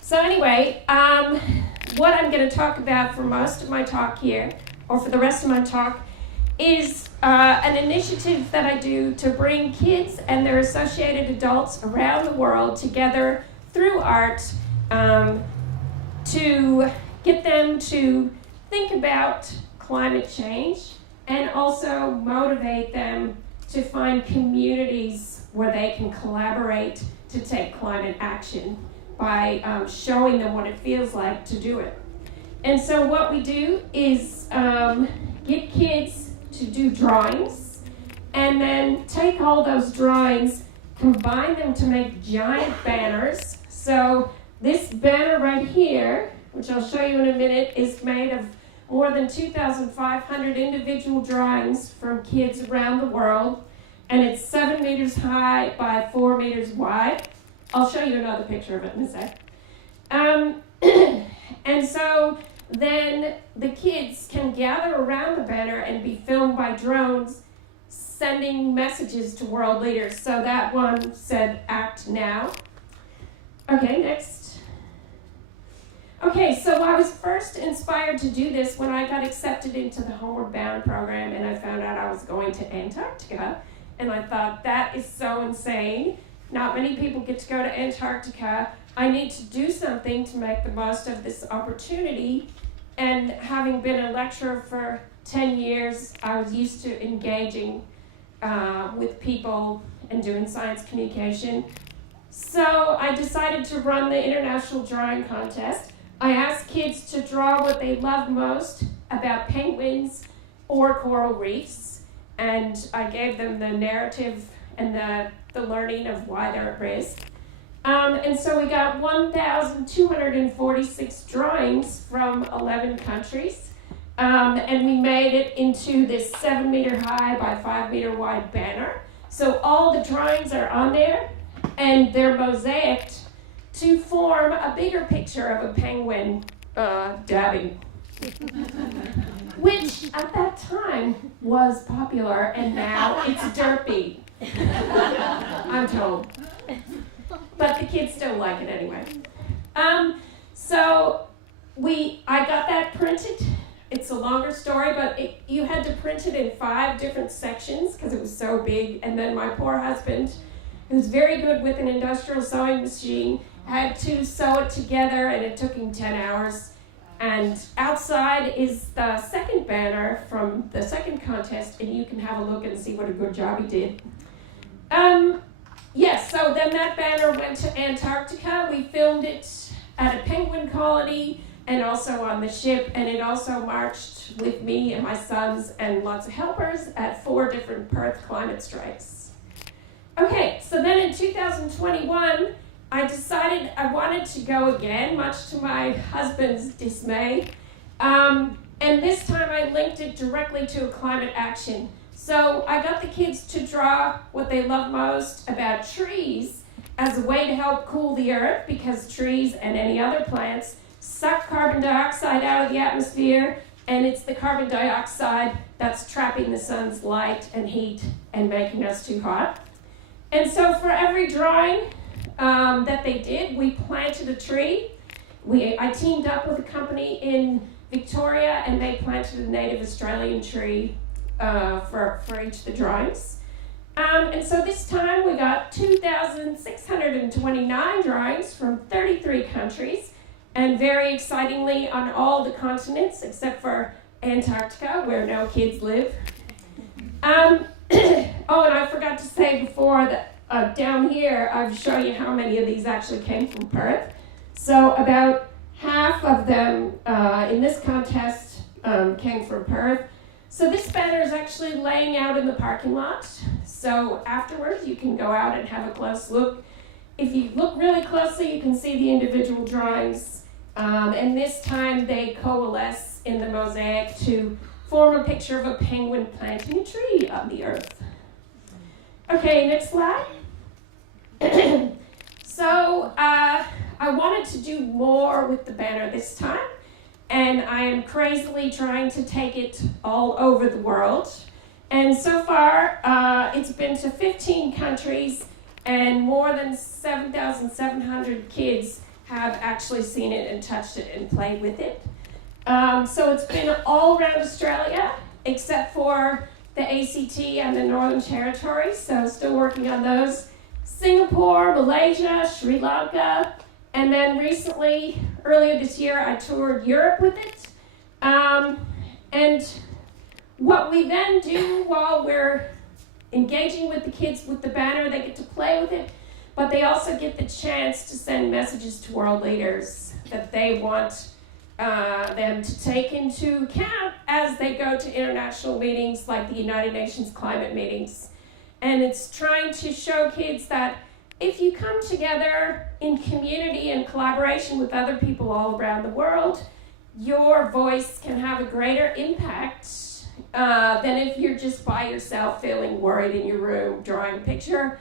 So anyway, what I'm going to talk about for most of my talk here, or for the rest of my talk, is an initiative that I do to bring kids and their associated adults around the world together through art to get them to think about climate change and also motivate them to find communities where they can collaborate to take climate action by showing them what it feels like to do it. And so what we do is get kids to do drawings and then take all those drawings, combine them to make giant banners. So this banner right here, which I'll show you in a minute, is made of more than 2,500 individual drawings from kids around the world, and it's 7 meters high by 4 meters wide. I'll show you another picture of it in a sec. And so then the kids can gather around the banner and be filmed by drones sending messages to world leaders. So that one said, "Act now." Okay, next. Okay, so I was first inspired to do this when I got accepted into the Homeward Bound program, and I found out I was going to Antarctica, and I thought, that is so insane. Not many people get to go to Antarctica. I need to do something to make the most of this opportunity. And having been a lecturer for 10 years, I was used to engaging with people and doing science communication. So I decided to run the International Drawing Contest. I asked kids to draw what they love most about penguins or coral reefs, and I gave them the narrative and the learning of why they're at risk. And so we got 1,246 drawings from 11 countries, and we made it into this 7 meter high by 5 meter wide banner. So all the drawings are on there, and they're mosaicked to form a bigger picture of a penguin dabbing, which at that time was popular, and now it's derpy, I'm told. But the kids still like it anyway. So I got that printed. It's a longer story, but you had to print it in 5 different sections because it was so big. And then my poor husband, who's very good with an industrial sewing machine, had to sew it together, and it took him 10 hours. And outside is the second banner from the second contest, and you can have a look and see what a good job he did. Yes, so then that banner went to Antarctica. We filmed it at a penguin colony and also on the ship, and it also marched with me and my sons and lots of helpers at 4 different Perth climate strikes. Okay, so then in 2021, I decided I wanted to go again, much to my husband's dismay. And this time I linked it directly to a climate action. So I got the kids to draw what they love most about trees as a way to help cool the earth, because trees and any other plants suck carbon dioxide out of the atmosphere, and it's the carbon dioxide that's trapping the sun's light and heat and making us too hot. And so for every drawing that they did, we planted a tree. I teamed up with a company in Victoria, and they planted a native Australian tree for each of the drawings. And so this time we got 2,629 drawings from 33 countries, and very excitingly on all the continents except for Antarctica, where no kids live. Oh, and I forgot to say before that down here, I'll show you how many of these actually came from Perth. So about half of them in this contest came from Perth. So this banner is actually laying out in the parking lot. So afterwards, you can go out and have a close look. If you look really closely, you can see the individual drawings. And this time they coalesce in the mosaic to form a picture of a penguin planting a tree on the earth. Okay, next slide. So I wanted to do more with the banner this time, and I am crazily trying to take it all over the world. And so far, it's been to 15 countries, and more than 7,700 kids have actually seen it and touched it and played with it. So it's been all around Australia, except for the ACT and the Northern Territory, so still working on those. Singapore, Malaysia, Sri Lanka, and then recently, earlier this year, I toured Europe with it. And what we then do while we're engaging with the kids with the banner, they get to play with it, but they also get the chance to send messages to world leaders that they want them to take into account as they go to international meetings like the United Nations climate meetings. And it's trying to show kids that if you come together in community and collaboration with other people all around the world, your voice can have a greater impact than if you're just by yourself feeling worried in your room drawing a picture.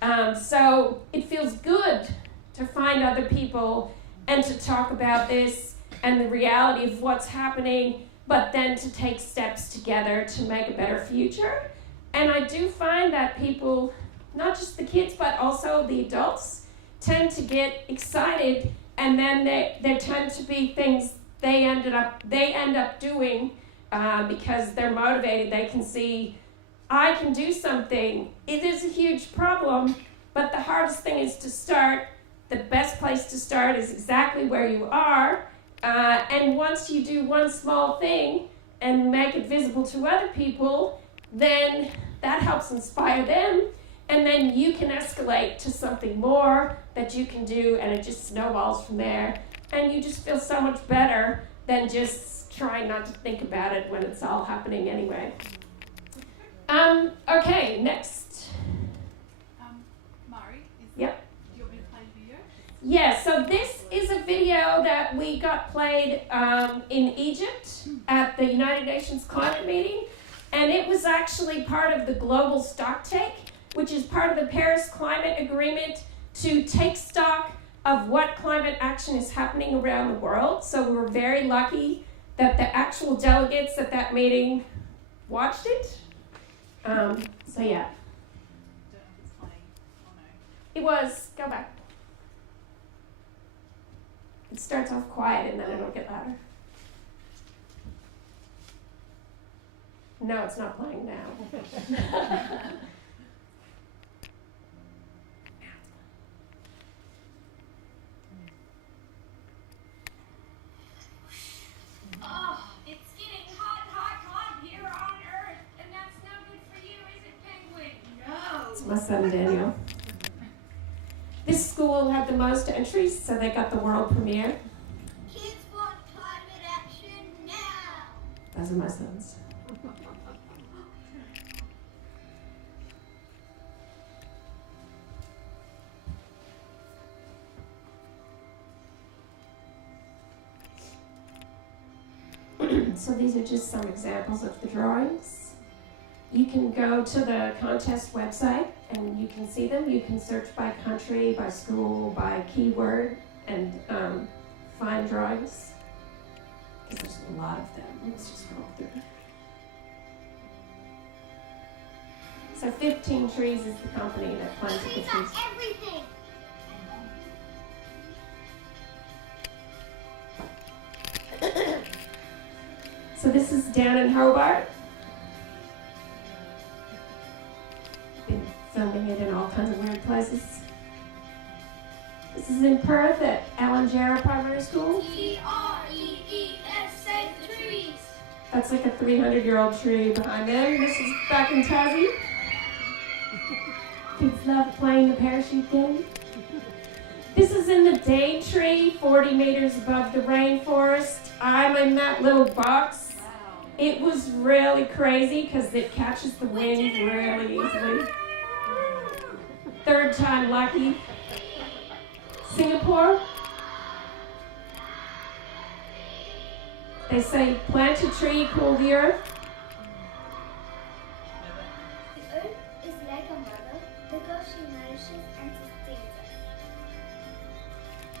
So it feels good to find other people and to talk about this and the reality of what's happening, but then to take steps together to make a better future. And I do find that people, not just the kids, but also the adults, tend to get excited, and then there tend to be things they end up doing because they're motivated. They can see, I can do something. It is a huge problem, but the hardest thing is to start. The best place to start is exactly where you are. And once you do one small thing and make it visible to other people, then that helps inspire them. And then you can escalate to something more that you can do, and it just snowballs from there. And you just feel so much better than just trying not to think about it when it's all happening anyway. Okay, next. Mari, Yep. do you want me to play the video? Yeah, so this is a video that we got played in Egypt at the United Nations climate meeting. And it was actually part of the global stocktake, which is part of the Paris Climate Agreement to take stock of what climate action is happening around the world. So we were very lucky that the actual delegates at that meeting watched it. So yeah, Don't know if it's playing. Oh no. it was, go back. It starts off quiet and then it'll get louder. No, it's not playing now. Oh, it's getting hot here on Earth, and that's no good for you, is it, Penguin? No. It's my son Daniel. This school had the most entries, so they got the world premiere. Kids want climate action now. Those are my sons. So these are just some examples of the drawings. You can go to the contest website and you can see them. You can search by country, by school, by keyword, and find drawings. Because there's a lot of them. Let's just scroll through. So 15 Trees is the company that planted the Trees trees. are everything. So this is down in Hobart. Been filming it in all kinds of weird places. This is in Perth at Alan Jarrah Primary School. Trees, save the trees. That's like a 300-year-old tree behind them. This is back in Tassie. Kids love playing the parachute game. This is in the date tree, 40 meters above the rainforest. I'm in that little box. It was really crazy because it catches the wind really easily. Third time lucky. Singapore. They say plant a tree, cool the earth. The earth is like a mother because she nourishes and sustains us.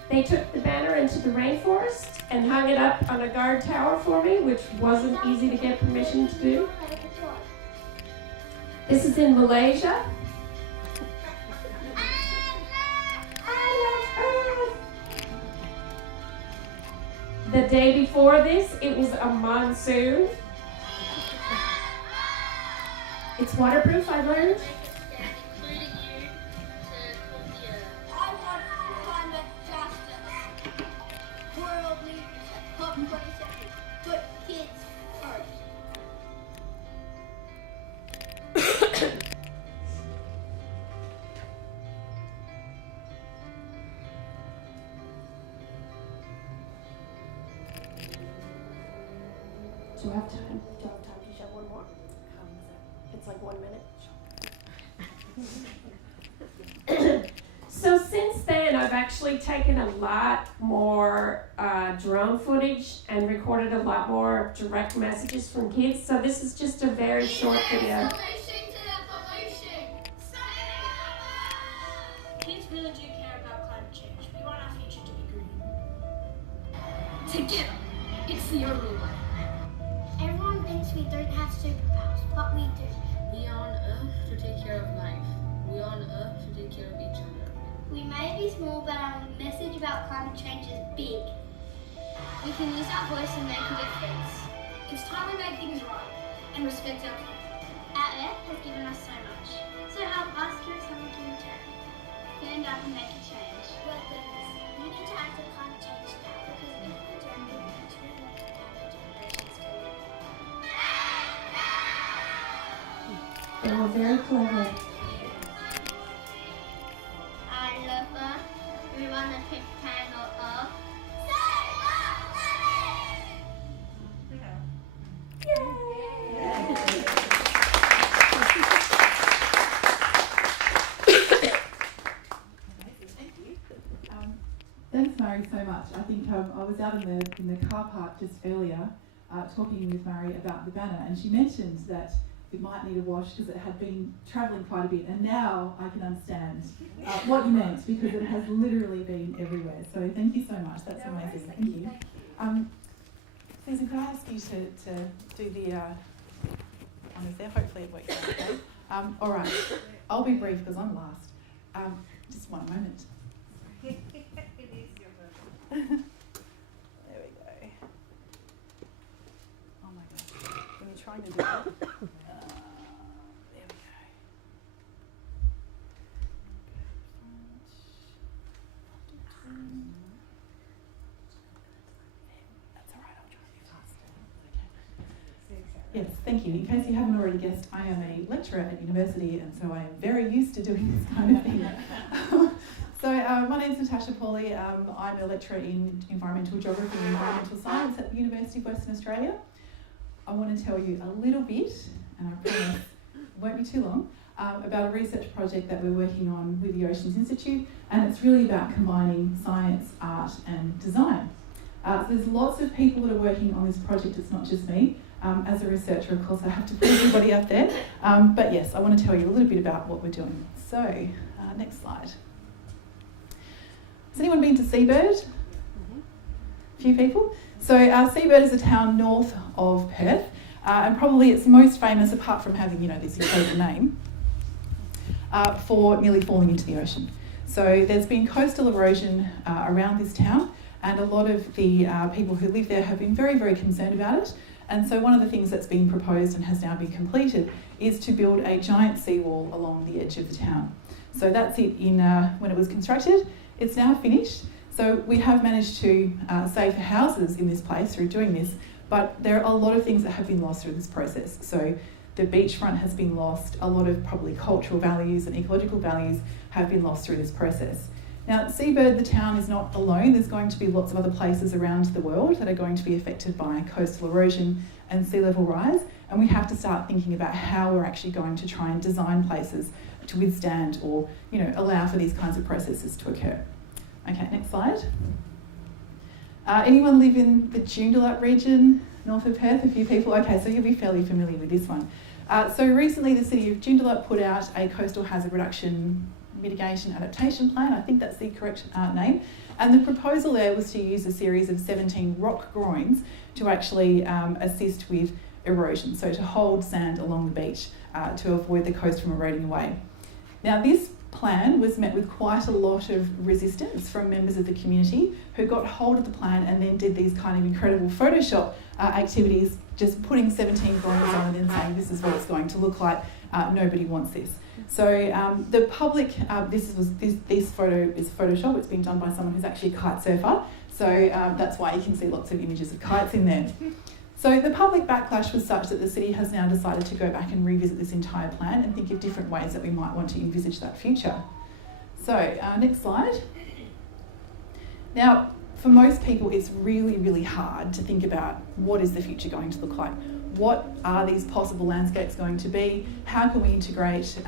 They took the banner into the rainforest and hung it up on a guard tower for me, which wasn't easy to get permission to do. This is in Malaysia. I love Earth. The day before this, it was a monsoon. It's waterproof, I learned. I want climate justice. World leaders at COP27 put kids first. Do you have time? Do you have time to show one more? It's like 1 minute. So since then, I've actually taken a lot more drone footage and recorded a lot more direct messages from kids. So this is just a very short video. Kids really do care about climate change. We want our future to be green. Together, it's the only way. Everyone thinks we don't have superpowers, but we do. We are on Earth to take care of life. We are on Earth to take care of each other. We may be small, but our message about climate change is big. We can use our voice and make a difference. It's time we make things right and respect our people. Our Earth has given us so much, so help us give something in return. Stand up and make a change. We're goodness. We need to act on climate change now, because if we don't, we will continue letting our generations to live. They were very clever. I love us. We want to take panel of Thanks, Mary, so much. I think I was out in the car park just earlier talking with Mary about the banner, and she mentioned that it might need a wash because it had been travelling quite a bit, and now I can understand what you meant, because it has literally been everywhere. So thank you so much. That's amazing. Thank you. Susan, could I ask you to do the honours there? Hopefully it works out okay. All right. I'll be brief because I'm last. Just one moment. There we go. Oh my gosh. When you're trying to do that. There we go. That's all right, I'll try to be faster. Okay. Yes, thank you. In case you haven't already guessed, I am a lecturer at university, and so I am very used to doing this kind of thing. So my name is Natasha Pauli. I'm a lecturer in environmental geography and environmental science at the University of Western Australia. I want to tell you a little bit, and I promise it won't be too long, about a research project that we're working on with the Oceans Institute, and it's really about combining science, art and design. So there's lots of people that are working on this project, it's not just me. As a researcher, of course, I have to put everybody out there. But yes, I want to tell you a little bit about what we're doing. So, next slide. Has anyone been to Seabird? A few people. So Seabird is a town north of Perth, and probably it's most famous, apart from having, this incredible name, for nearly falling into the ocean. So there's been coastal erosion around this town, and a lot of the people who live there have been very, very concerned about it. And so one of the things that's been proposed and has now been completed is to build a giant seawall along the edge of the town. So that's it in when it was constructed. It's now finished. So we have managed to save houses in this place through doing this, but there are a lot of things that have been lost through this process. So the beachfront has been lost, a lot of probably cultural values and ecological values have been lost through this process. Now, Seabird, the town, is not alone. There's going to be lots of other places around the world that are going to be affected by coastal erosion and sea level rise, and we have to start thinking about how we're actually going to try and design places to withstand or, allow for these kinds of processes to occur. Okay, next slide. Anyone live in the Joondalup region, north of Perth? A few people? Okay, so you'll be fairly familiar with this one. So recently the City of Joondalup put out a coastal hazard reduction mitigation adaptation plan. I think that's the correct name. And the proposal there was to use a series of 17 rock groins to actually assist with erosion, so to hold sand along the beach to avoid the coast from eroding away. Now, this plan was met with quite a lot of resistance from members of the community who got hold of the plan and then did these kind of incredible Photoshop activities, just putting 17 groins on and then saying this is what it's going to look like. Nobody wants this. So the public, this photo is Photoshop. It's been done by someone who's actually a kite surfer. So that's why you can see lots of images of kites in there. So the public backlash was such that the city has now decided to go back and revisit this entire plan and think of different ways that we might want to envisage that future. So next slide. Now, for most people, it's really, really hard to think about what is the future going to look like. What are these possible landscapes going to be? How can we integrate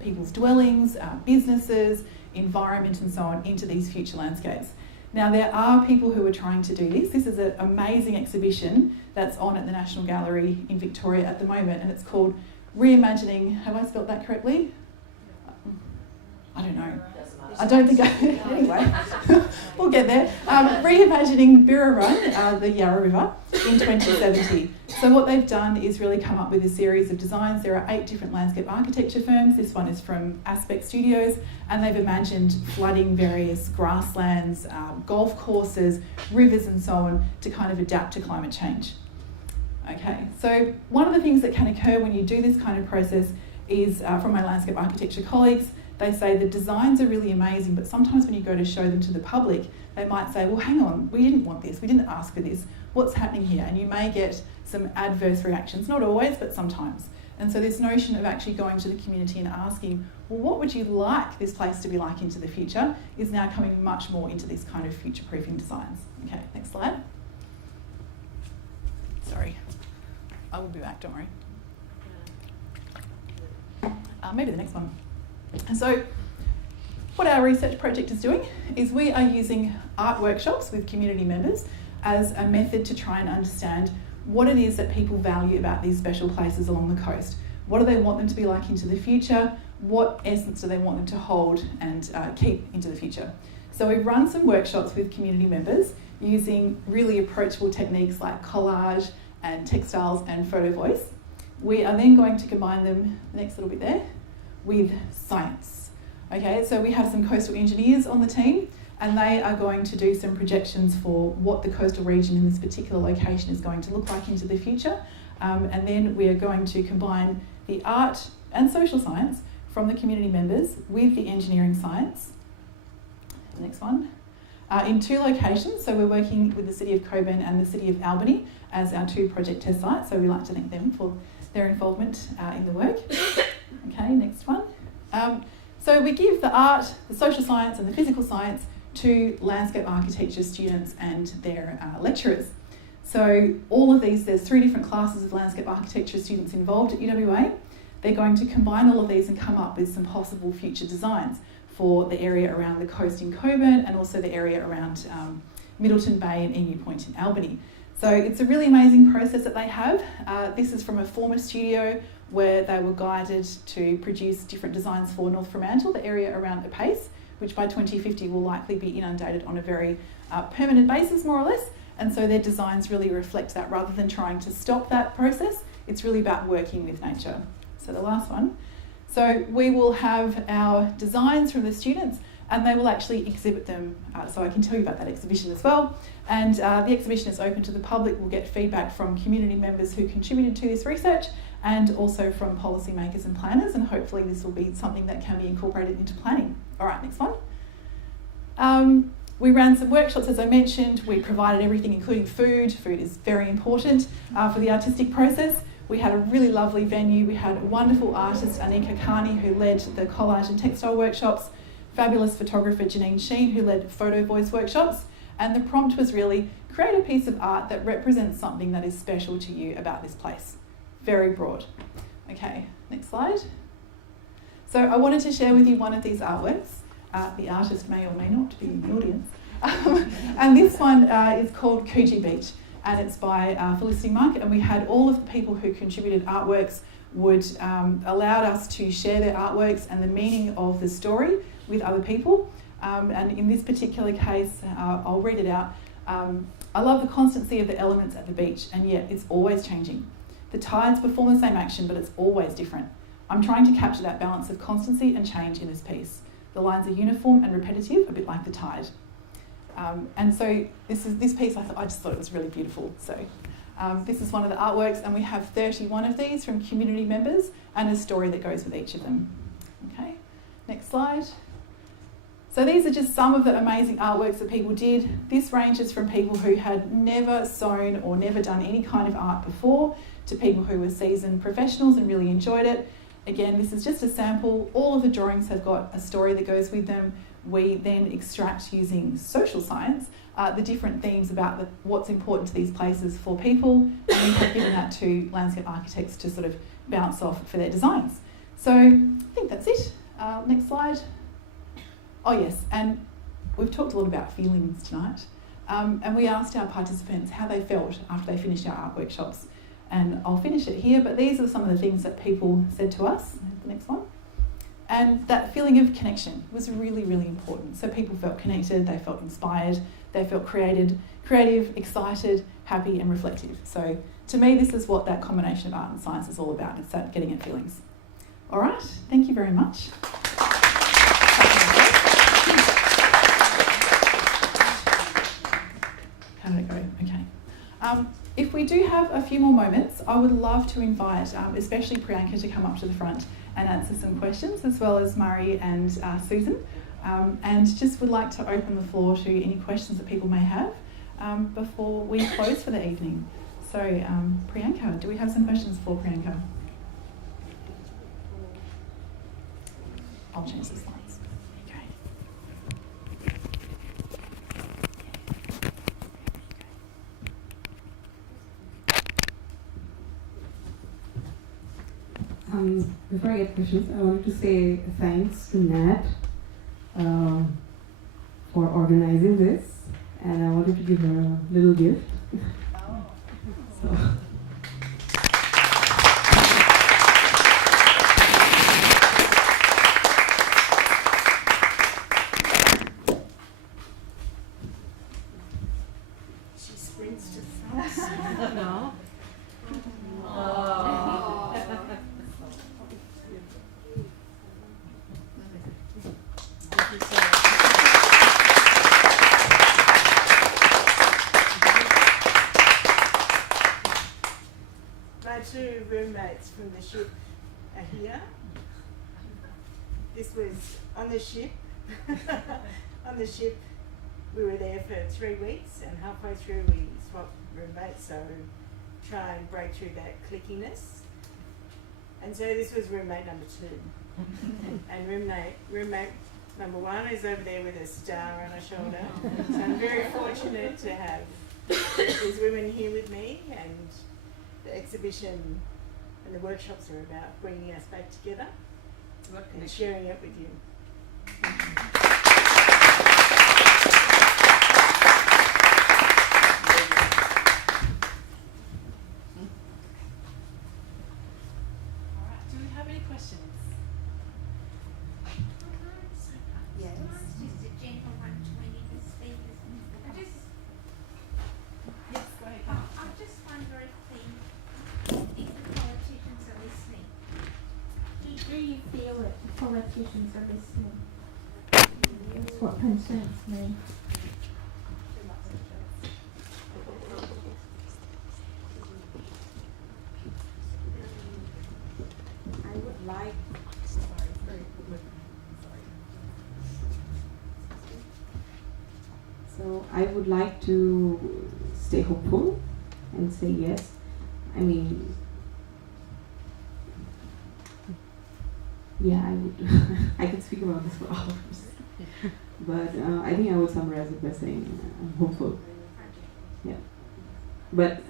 people's dwellings, businesses environment and so on into these future landscapes. Now, there are people who are trying to do this. This is an amazing exhibition that's on at the National Gallery in Victoria at the moment, and it's called Reimagining, have I spelled that correctly? I don't know. I don't think anyway, we'll get there. Reimagining Birrarung, the Yarra River, in 2070. So what they've done is really come up with a series of designs. There are 8 different landscape architecture firms. This one is from Aspect Studios, and they've imagined flooding various grasslands, golf courses, rivers and so on to kind of adapt to climate change. Okay, so one of the things that can occur when you do this kind of process is, from my landscape architecture colleagues, they say the designs are really amazing, but sometimes when you go to show them to the public, they might say, well, hang on, we didn't want this, we didn't ask for this, what's happening here? And you may get some adverse reactions, not always, but sometimes. And so this notion of actually going to the community and asking, well, what would you like this place to be like into the future, is now coming much more into this kind of future-proofing designs. Okay, next slide. Sorry, I will be back, don't worry. Maybe the next one. And so what our research project is doing is we are using art workshops with community members as a method to try and understand what it is that people value about these special places along the coast. What do they want them to be like into the future? What essence do they want them to hold and keep into the future? So we've run some workshops with community members using really approachable techniques like collage and textiles and photo voice. We are then going to combine them, the next little bit there, with science. Okay, so we have some coastal engineers on the team, and they are going to do some projections for what the coastal region in this particular location is going to look like into the future. And then we are going to combine the art and social science from the community members with the engineering science. The next one. In 2 locations, so we're working with the City of Cockburn and the City of Albany as our 2 project test sites, so we like to thank them for their involvement in the work. Okay, next one. So we give the art, the social science and the physical science to landscape architecture students and their lecturers. So all of these, there's 3 different classes of landscape architecture students involved at UWA. They're going to combine all of these and come up with some possible future designs for the area around the coast in Cockburn and also the area around Middleton Bay and Emu Point in Albany. So it's a really amazing process that they have. This is from a former studio where they were guided to produce different designs for North Fremantle, the area around the Pace, which by 2050 will likely be inundated on a very permanent basis, more or less. And so their designs really reflect that. Rather than trying to stop that process, it's really about working with nature. So the last one. So we will have our designs from the students, and they will actually exhibit them. So I can tell you about that exhibition as well. And the exhibition is open to the public. We'll get feedback from community members who contributed to this research and also from policymakers and planners, and hopefully this will be something that can be incorporated into planning. All right, next one. We ran some workshops, as I mentioned. We provided everything, including food. Food is very important for the artistic process. We had a really lovely venue. We had a wonderful artist, Anika Carney, who led the collage and textile workshops, fabulous photographer, Janine Sheen, who led photo voice workshops. And the prompt was really, create a piece of art that represents something that is special to you about this place. Very broad. Okay, next slide. So I wanted to share with you one of these artworks. The artist may or may not be in the audience. And this one is called Coogee Beach, and it's by Felicity Monk, and we had all of the people who contributed artworks allowed us to share their artworks and the meaning of the story with other people. And in this particular case, I'll read it out. I love the constancy of the elements at the beach, and yet it's always changing. The tides perform the same action, but it's always different. I'm trying to capture that balance of constancy and change in this piece. The lines are uniform and repetitive, a bit like the tide. And so this piece, I just thought it was really beautiful. So this is one of the artworks, and we have 31 of these from community members and a story that goes with each of them. Okay, next slide. So these are just some of the amazing artworks that people did. This ranges from people who had never sewn or never done any kind of art before to people who were seasoned professionals and really enjoyed it. Again, this is just a sample. All of the drawings have got a story that goes with them. We then extract, using social science, the different themes about what's important to these places for people, and we have given that to landscape architects to sort of bounce off for their designs. So I think that's it. Next slide. Oh yes, and we've talked a lot about feelings tonight. And we asked our participants how they felt after they finished our art workshops. And I'll finish it here, but these are some of the things that people said to us. The next one. And that feeling of connection was really, really important. So people felt connected, they felt inspired, they felt creative, excited, happy and reflective. So to me, this is what that combination of art and science is all about. It's that getting at feelings. All right, thank you very much. How did it go? Okay. If we do have a few more moments, I would love to invite, especially Priyanka, to come up to the front and answer some questions, as well as Murray and Susan. And just would like to open the floor to any questions that people may have before we close for the evening. So, Priyanka, do we have some questions for Priyanka? I'll change the slides. Okay. Before I get questions, I wanted to say thanks to Nat for organizing this, and I wanted to give her a little gift. So. She sprints to the front. No. My two roommates from the ship are here. This was on the ship. On the ship, we were there for 3 weeks, and halfway through we swapped roommates, so try and break through that clickiness. And so this was roommate number 2. And roommate number 1 is over there with a star on her shoulder. So I'm very fortunate to have these women here with me, and the exhibition and the workshops are about bringing us back together and sharing it with you. Alright, do we have any questions? Yes. Just a general one to any of the speakers. Yes, go ahead. I just wonder if the politicians are listening. Do you feel that the politicians are listening? That's what concerns me. I would like. So I would like to stay hopeful and say yes. I mean, yeah, I would. I could speak about this for hours, but I think I would summarize it by saying I'm hopeful. Yeah, but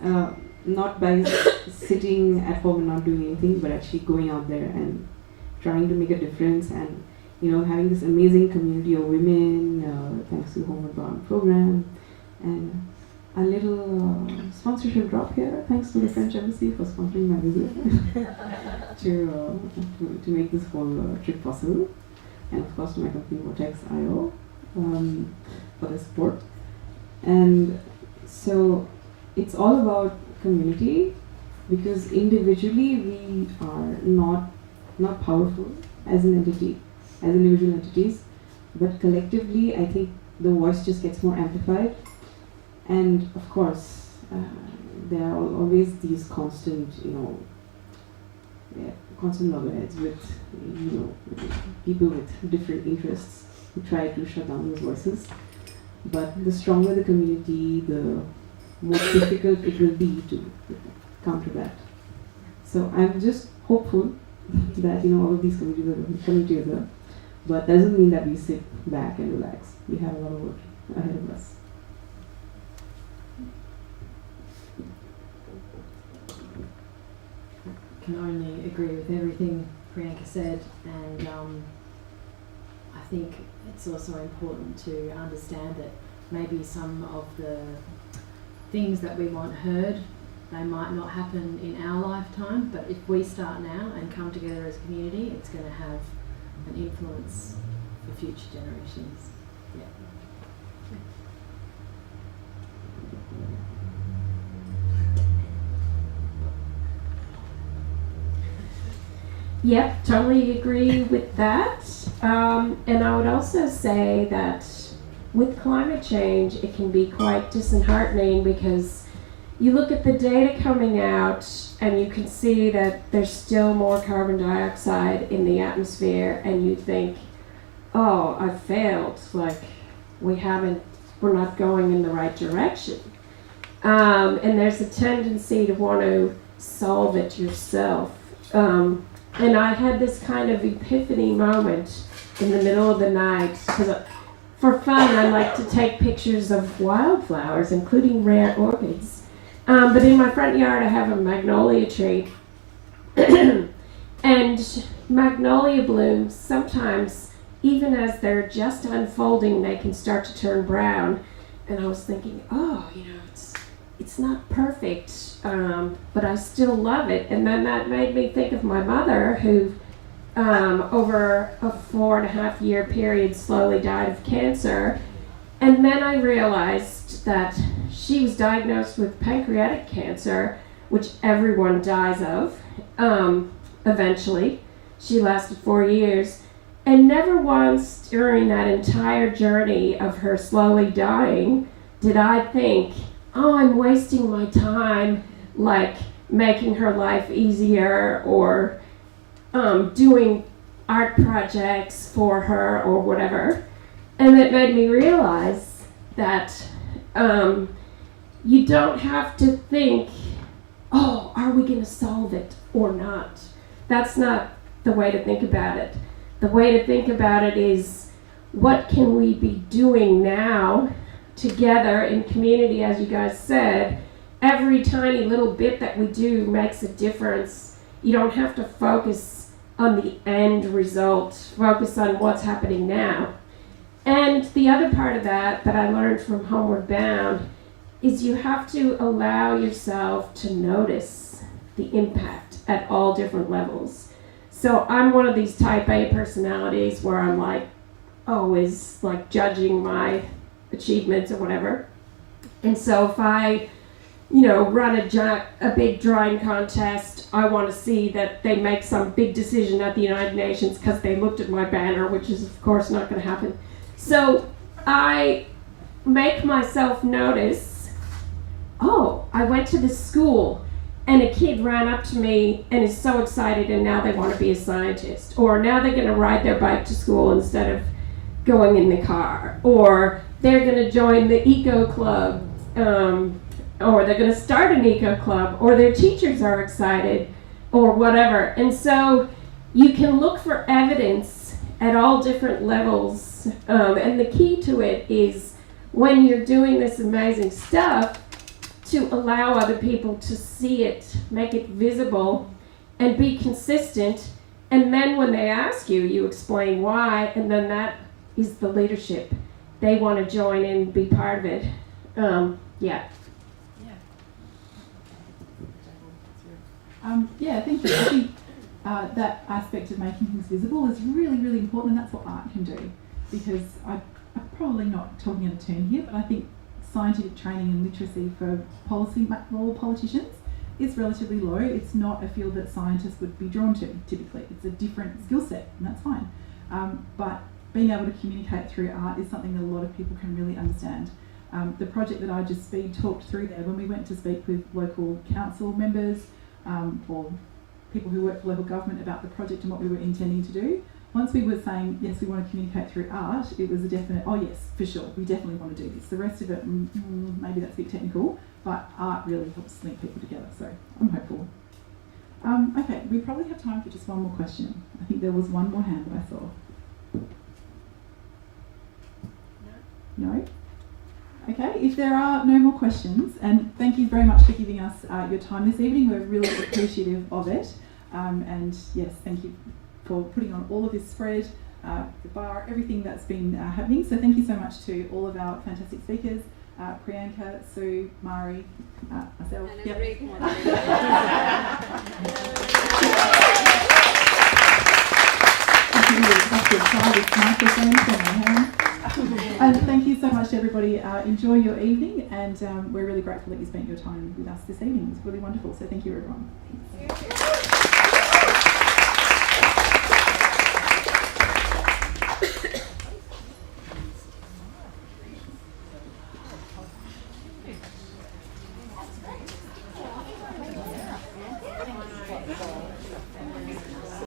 not by sitting at home and not doing anything, but actually going out there and trying to make a difference, and having this amazing community of women, thanks to the Homeward Bound program, and a little sponsorship drop here, thanks to the French Embassy for sponsoring my visit to make this whole trip possible, and of course to my company Vortex.io for the support. And so it's all about community, because individually we are not powerful as an entity, as individual entities, but collectively I think the voice just gets more amplified. And of course there are always these constant constant loggerheads with people with different interests who try to shut down those voices. But the stronger the community, the more difficult it will be to counter that. So I'm just hopeful that all of these communities are coming together, but doesn't mean that we sit back and relax. We have a lot of work ahead of us. Can only agree with everything Priyanka said, and I think it's also important to understand that maybe some of the things that we want heard, they might not happen in our lifetime, but if we start now and come together as a community, it's going to have an influence for future generations. Yeah. Yep, totally agree with that. And I would also say that with climate change, it can be quite disheartening because you look at the data coming out and you can see that there's still more carbon dioxide in the atmosphere, and you think, oh, I failed. Like, we're not going in the right direction. And there's a tendency to want to solve it yourself. And I had this kind of epiphany moment in the middle of the night, because for fun I like to take pictures of wildflowers, including rare orchids. But in my front yard I have a magnolia tree. And magnolia blooms, sometimes, even as they're just unfolding, they can start to turn brown. And I was thinking, oh, it's not perfect, but I still love it. And then that made me think of my mother, who over a 4.5-year period slowly died of cancer. And then I realized that she was diagnosed with pancreatic cancer, which everyone dies of, eventually. She lasted 4 years. And never once during that entire journey of her slowly dying did I think, oh, I'm wasting my time, like making her life easier or doing art projects for her or whatever. And it made me realize that you don't have to think, oh, are we going to solve it or not? That's not the way to think about it. The way to think about it is, what can we be doing now together in community? As you guys said, every tiny little bit that we do makes a difference. You don't have to focus on the end result. Focus on what's happening now. And the other part of that I learned from Homeward Bound is you have to allow yourself to notice the impact at all different levels. So I'm one of these type A personalities where I'm like always like judging my achievements or whatever. And so if I, run a big drawing contest, I want to see that they make some big decision at the United Nations because they looked at my banner, which is of course not going to happen. So I make myself notice, oh, I went to this school and a kid ran up to me and is so excited, and now they want to be a scientist. Or now they're going to ride their bike to school instead of going in the car. Or they're going to join the eco club, or they're going to start an eco club, or their teachers are excited, or whatever. And so you can look for evidence at all different levels. And the key to it is, when you're doing this amazing stuff, to allow other people to see it, make it visible, and be consistent. And then when they ask you, you explain why, and then that is the leadership. They want to join in, be part of it. Thank you. I think that aspect of making things visible is really, really important, and that's what art can do. Because I'm probably not talking out of turn here, but I think scientific training and literacy for politicians is relatively low. It's not a field that scientists would be drawn to, typically. It's a different skill set, and that's fine. But being able to communicate through art is something that a lot of people can really understand. The project that I just talked through there, when we went to speak with local council members or people who work for local government about the project and what we were intending to do, once we were saying, yes, we want to communicate through art, it was a definite, oh yes, for sure, we definitely want to do this. The rest of it, maybe that's a bit technical, but art really helps link people together, so I'm hopeful. Okay, we probably have time for just one more question. I think there was one more hand that I saw. No? Okay, if there are no more questions, and thank you very much for giving us your time this evening, we're really appreciative of it. And yes, thank you for putting on all of this spread. the bar, everything that's been happening. So thank you so much to all of our fantastic speakers, Priyanka, Sue, Mari, myself. And a great And thank you so much to everybody. Enjoy your evening, and we're really grateful that you spent your time with us this evening. It was really wonderful. So thank you, everyone.